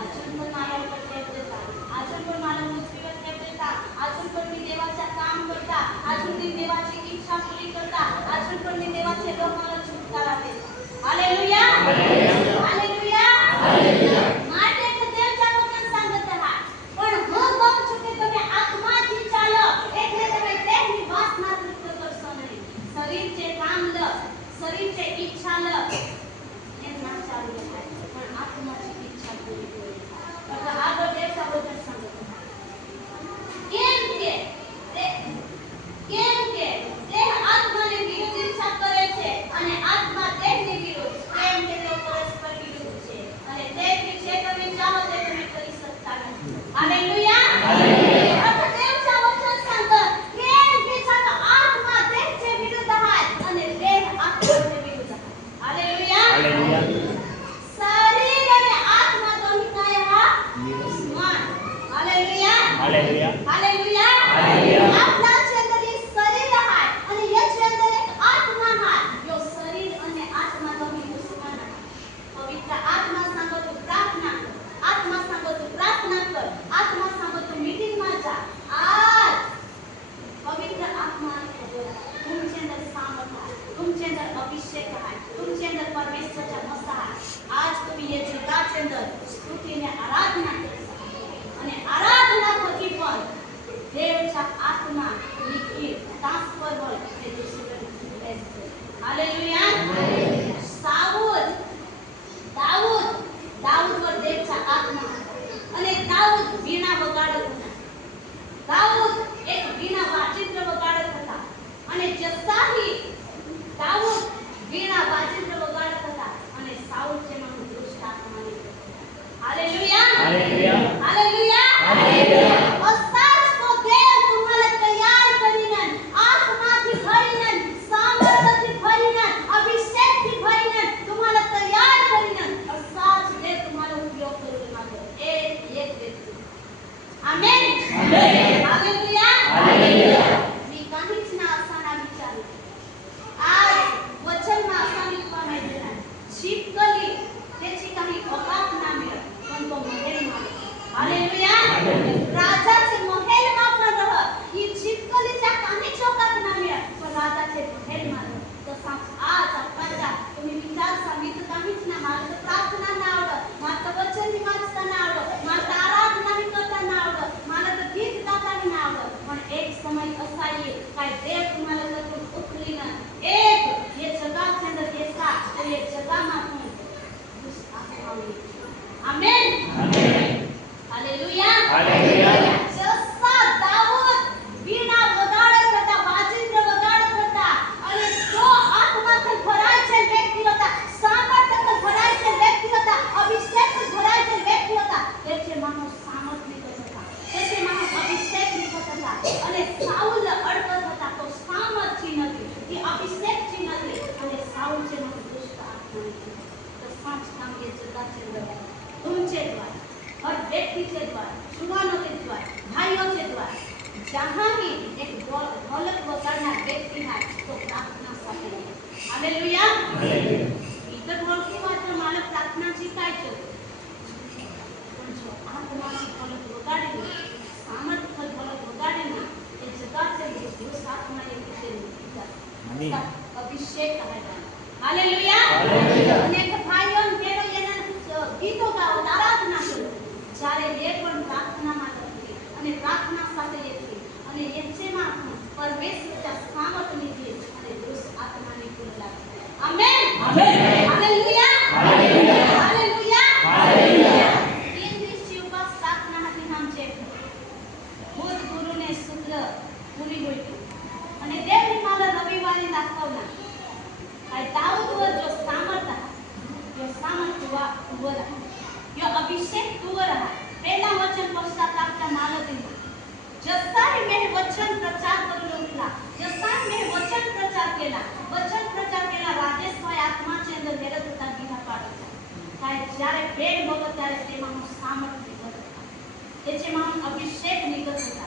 अजून पण मला ठेव देता, अजून पण मला मुसीबत ठेव देता, अजून पण मी देवाचं काम करता, अजून मी देवाची इच्छा पूरी करता, अजून पण मी देवाचे लोकांना छुटकारा देता. हालेलुया. हालेलुया. हालेलुया. માટે તો દેવच्या વચન सांगत आहे, पण હું કહું છું કે તમે આત્માથી ચાલો, એટલે તમે દેહની વાસના તૃપ્ત કરશો નહીં. શરીરचे काम ल, शरीरचे इच्छा ल, हे ना चालू आहे, पण आत्माची इच्छा पूरी करू. आता આગળ દેવच्या વચન सांगत आहे, કેમ કે દેહ આત્માની વિરુદ્ધ ઈચ્છા કરે છે, અને આત્મા દેહની વિરુદ્ધ, કેમ કે તે પરસ્પર વિરુદ્ધ છે, અને દેહની જે તમે ચાહો તે તમે કરી શકતા નથી. હાલેલુયા. હાલેલુયા. आता देवच्या वचन सांगत, केम की चालो आत्मा देहच्या विरुद्ध आहे, आणि देह आत्माच्या विरुद्ध आहे. हालेलुया. हालेलुया. शरीर आणि आत्मा दोन्ही काय आहे? समान. हालेलुया. हालेलुया. हालेलुया. हालेलुया. आपल्याच्या अंदर एक शरीर आहे, आणि याच्या अंदर एक आत्मा आहे. यो शरीर आणि आत्मा दोन्ही दुश्मन आहे. पवित्र आत्मा सांगतो प्रार्थना कर, आत्मा सांगतो प्रार्थना कर, आत्मा सांगतो मीटिंगમાં जा. आज पवित्र आत्मा तुमच्या अंदर सामर्थ आहे, तुमच्या अंदर अभिषेक आहे, तुमच्या अंदर परमेश्वरचा मसा आहे. आज तुम्ही या जगाच्या अंदर स्तुतीने आराधना करता, आणि आराधना थकी पण देवचा आत्मा लिखित ट्रान्सफर होईल हे दुसरीकडे बेस्ट. हालेलुया. दाऊदवर देवचा आत्मा, અને દાऊद વીણા વગાડત હતા. દાऊद એક વીણા વાજિંત્ર વગાડત હતા, અને જસાહી દાऊद વીણા વાજિંત્ર વગાડત હતા, અને સાઉલ તેમાં દુષ્ટ આત્મા નીકળતો. હાલેલુયા. हालेलुया. हालेलुया. हालेलुया. અસાજ તો દેવ तुम्हाला તૈયાર કરીને, આત્માથી ભરીને, સામર્થ્યથી ભરીને, અભિષેકથી ભરીને तुम्हाला તૈયાર કરીને, અસાજ દેવ तुम्हाला ઉપયોગ કरू માટે એક વ્યક્તિ. આમેન. આમેન. હાલેલુયા. हालेलुया. मी काहीच ना असा ना विचारू. आज वचनमा असा मी वकाफ ना मिळत पण तो महेलમાં हालेलुया राजाचे महेलમાં पण रह ही चिपकलीच्या कानी चौकात ना मिळत पण राजाचे महेलમાં रह तसा आज आपल्या तुम्ही विचार सांगितलं काहीच ना मला प्रार्थना ना आवडत मला वचन वाचता ना आवडत मला आराधना करता ना आवडत मला तर गीत गाता ना आवडत पण एक समय असा येईल काय देव तुम्हाला त्यातून उचली ना एक हे जगाच्या अंदर देसा तर हे जगाમાં आमेन आमेन हालेलुया हालेलुया जसा दाऊद वीणा वगाडत होता वाजिंत्र वगाडत होता અને જો આત્માથી ભરાય છે વ્યક્તિ હતા સામર્થ્યથી ભરાય છે વ્યક્તિ હતા અભિષેકથી ભરાય છે વ્યક્તિ હતા એટલે માનો સામર્થ્ય નિકટ હતા એટલે માનો અભિષેક નિકટ હતા અને સાઉલ અડકત હતા તો સામર્થ્ય નથી એ અભિષેકથી નથી અને સાઉલ છે માનો દુષ્ટ આત્મા નથી તો સાંજ કામ ये जगह से द्वारा तुमचे द्वारा हर व्यक्ति के द्वारा जुबानों के द्वारा भाइयों के द्वारा जहाँ भी एक ढोलक बजाना व्यक्ति है तो प्रार्थना સાથે हालेलुया इतर ढोलकी मात्र मानव प्रार्थना शिकाय છે પણ જો આત્માથી ઢોલક વગાડીને સામર્થ્ય ઢોલક વગાડીને એ જગા છે जो साथ में एक રીતે અભિષેક કહેવાય हालेलुया અને ભાઈઓ બહેનો એના ગીતો ગાઓ આરાધના કરો જ્યારે એ પણ પ્રાર્થનામાં હતી અને પ્રાર્થના સાથે હતી અને એચેમાં પરમેશ્વરના સામર્થ્ય નીકળે અને દુષ્ટ આત્માની ખુલ્લા amen amen hallelujah hallelujah hallelujah hallelujah तीन दिवसीय उपास प्रार्थना હતી નામ છે बुध गुरु ने शुक्र पूरी हुई અને દેવની માલા રવિવારે દાખવના काय दाऊदवर जो सामर्थ हुआ यो अभिषेक हुआ रहा पहला वचन पश्चातापच्या मालतीने जसाने मैंने वचन प्रचार करू उठला जसाने मैंने वचन प्रचार केला राजेश भाई आत्माच्या अंदर हेरत होता गीता पाडचा काय જ્યારે भेट बघत ત્યારે તેમાં સામર્થ્ય નિકટ હતા त्याचेમાં अभिषेक निकट होता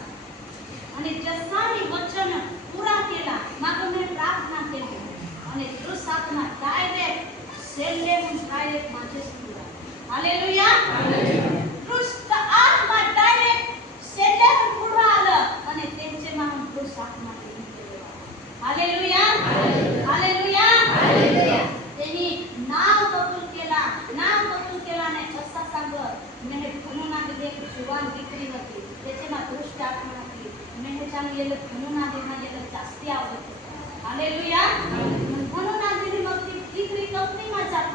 અને જસાને વચન પૂરા केला मागणे प्रार्थना केली અને દુષ્ટ આત્મા ડાયરેક્ટ સેલે ડાયરેક્ટ માથે સુરા હાલેલુયા દુષ્ટ આત્મા ડાયરેક્ટ સેલે પૂરા આલ અને તેચેમાં દુષ્ટ આત્મા હાલેલુયા હાલેલુયા હાલેલુયા તેની નામ કબૂલ કેલા ને અસા સંગ મેને ધનુના દે જુવાન દીકરી હતી તેચેમાં દુષ્ટ આત્મા હતી મેને ચાલી એટલે ધનુના દેના એટલે જાસ્તી આવડત हालेलुया म्हणून आजची मग ती दीकरी कंपनीમાં जात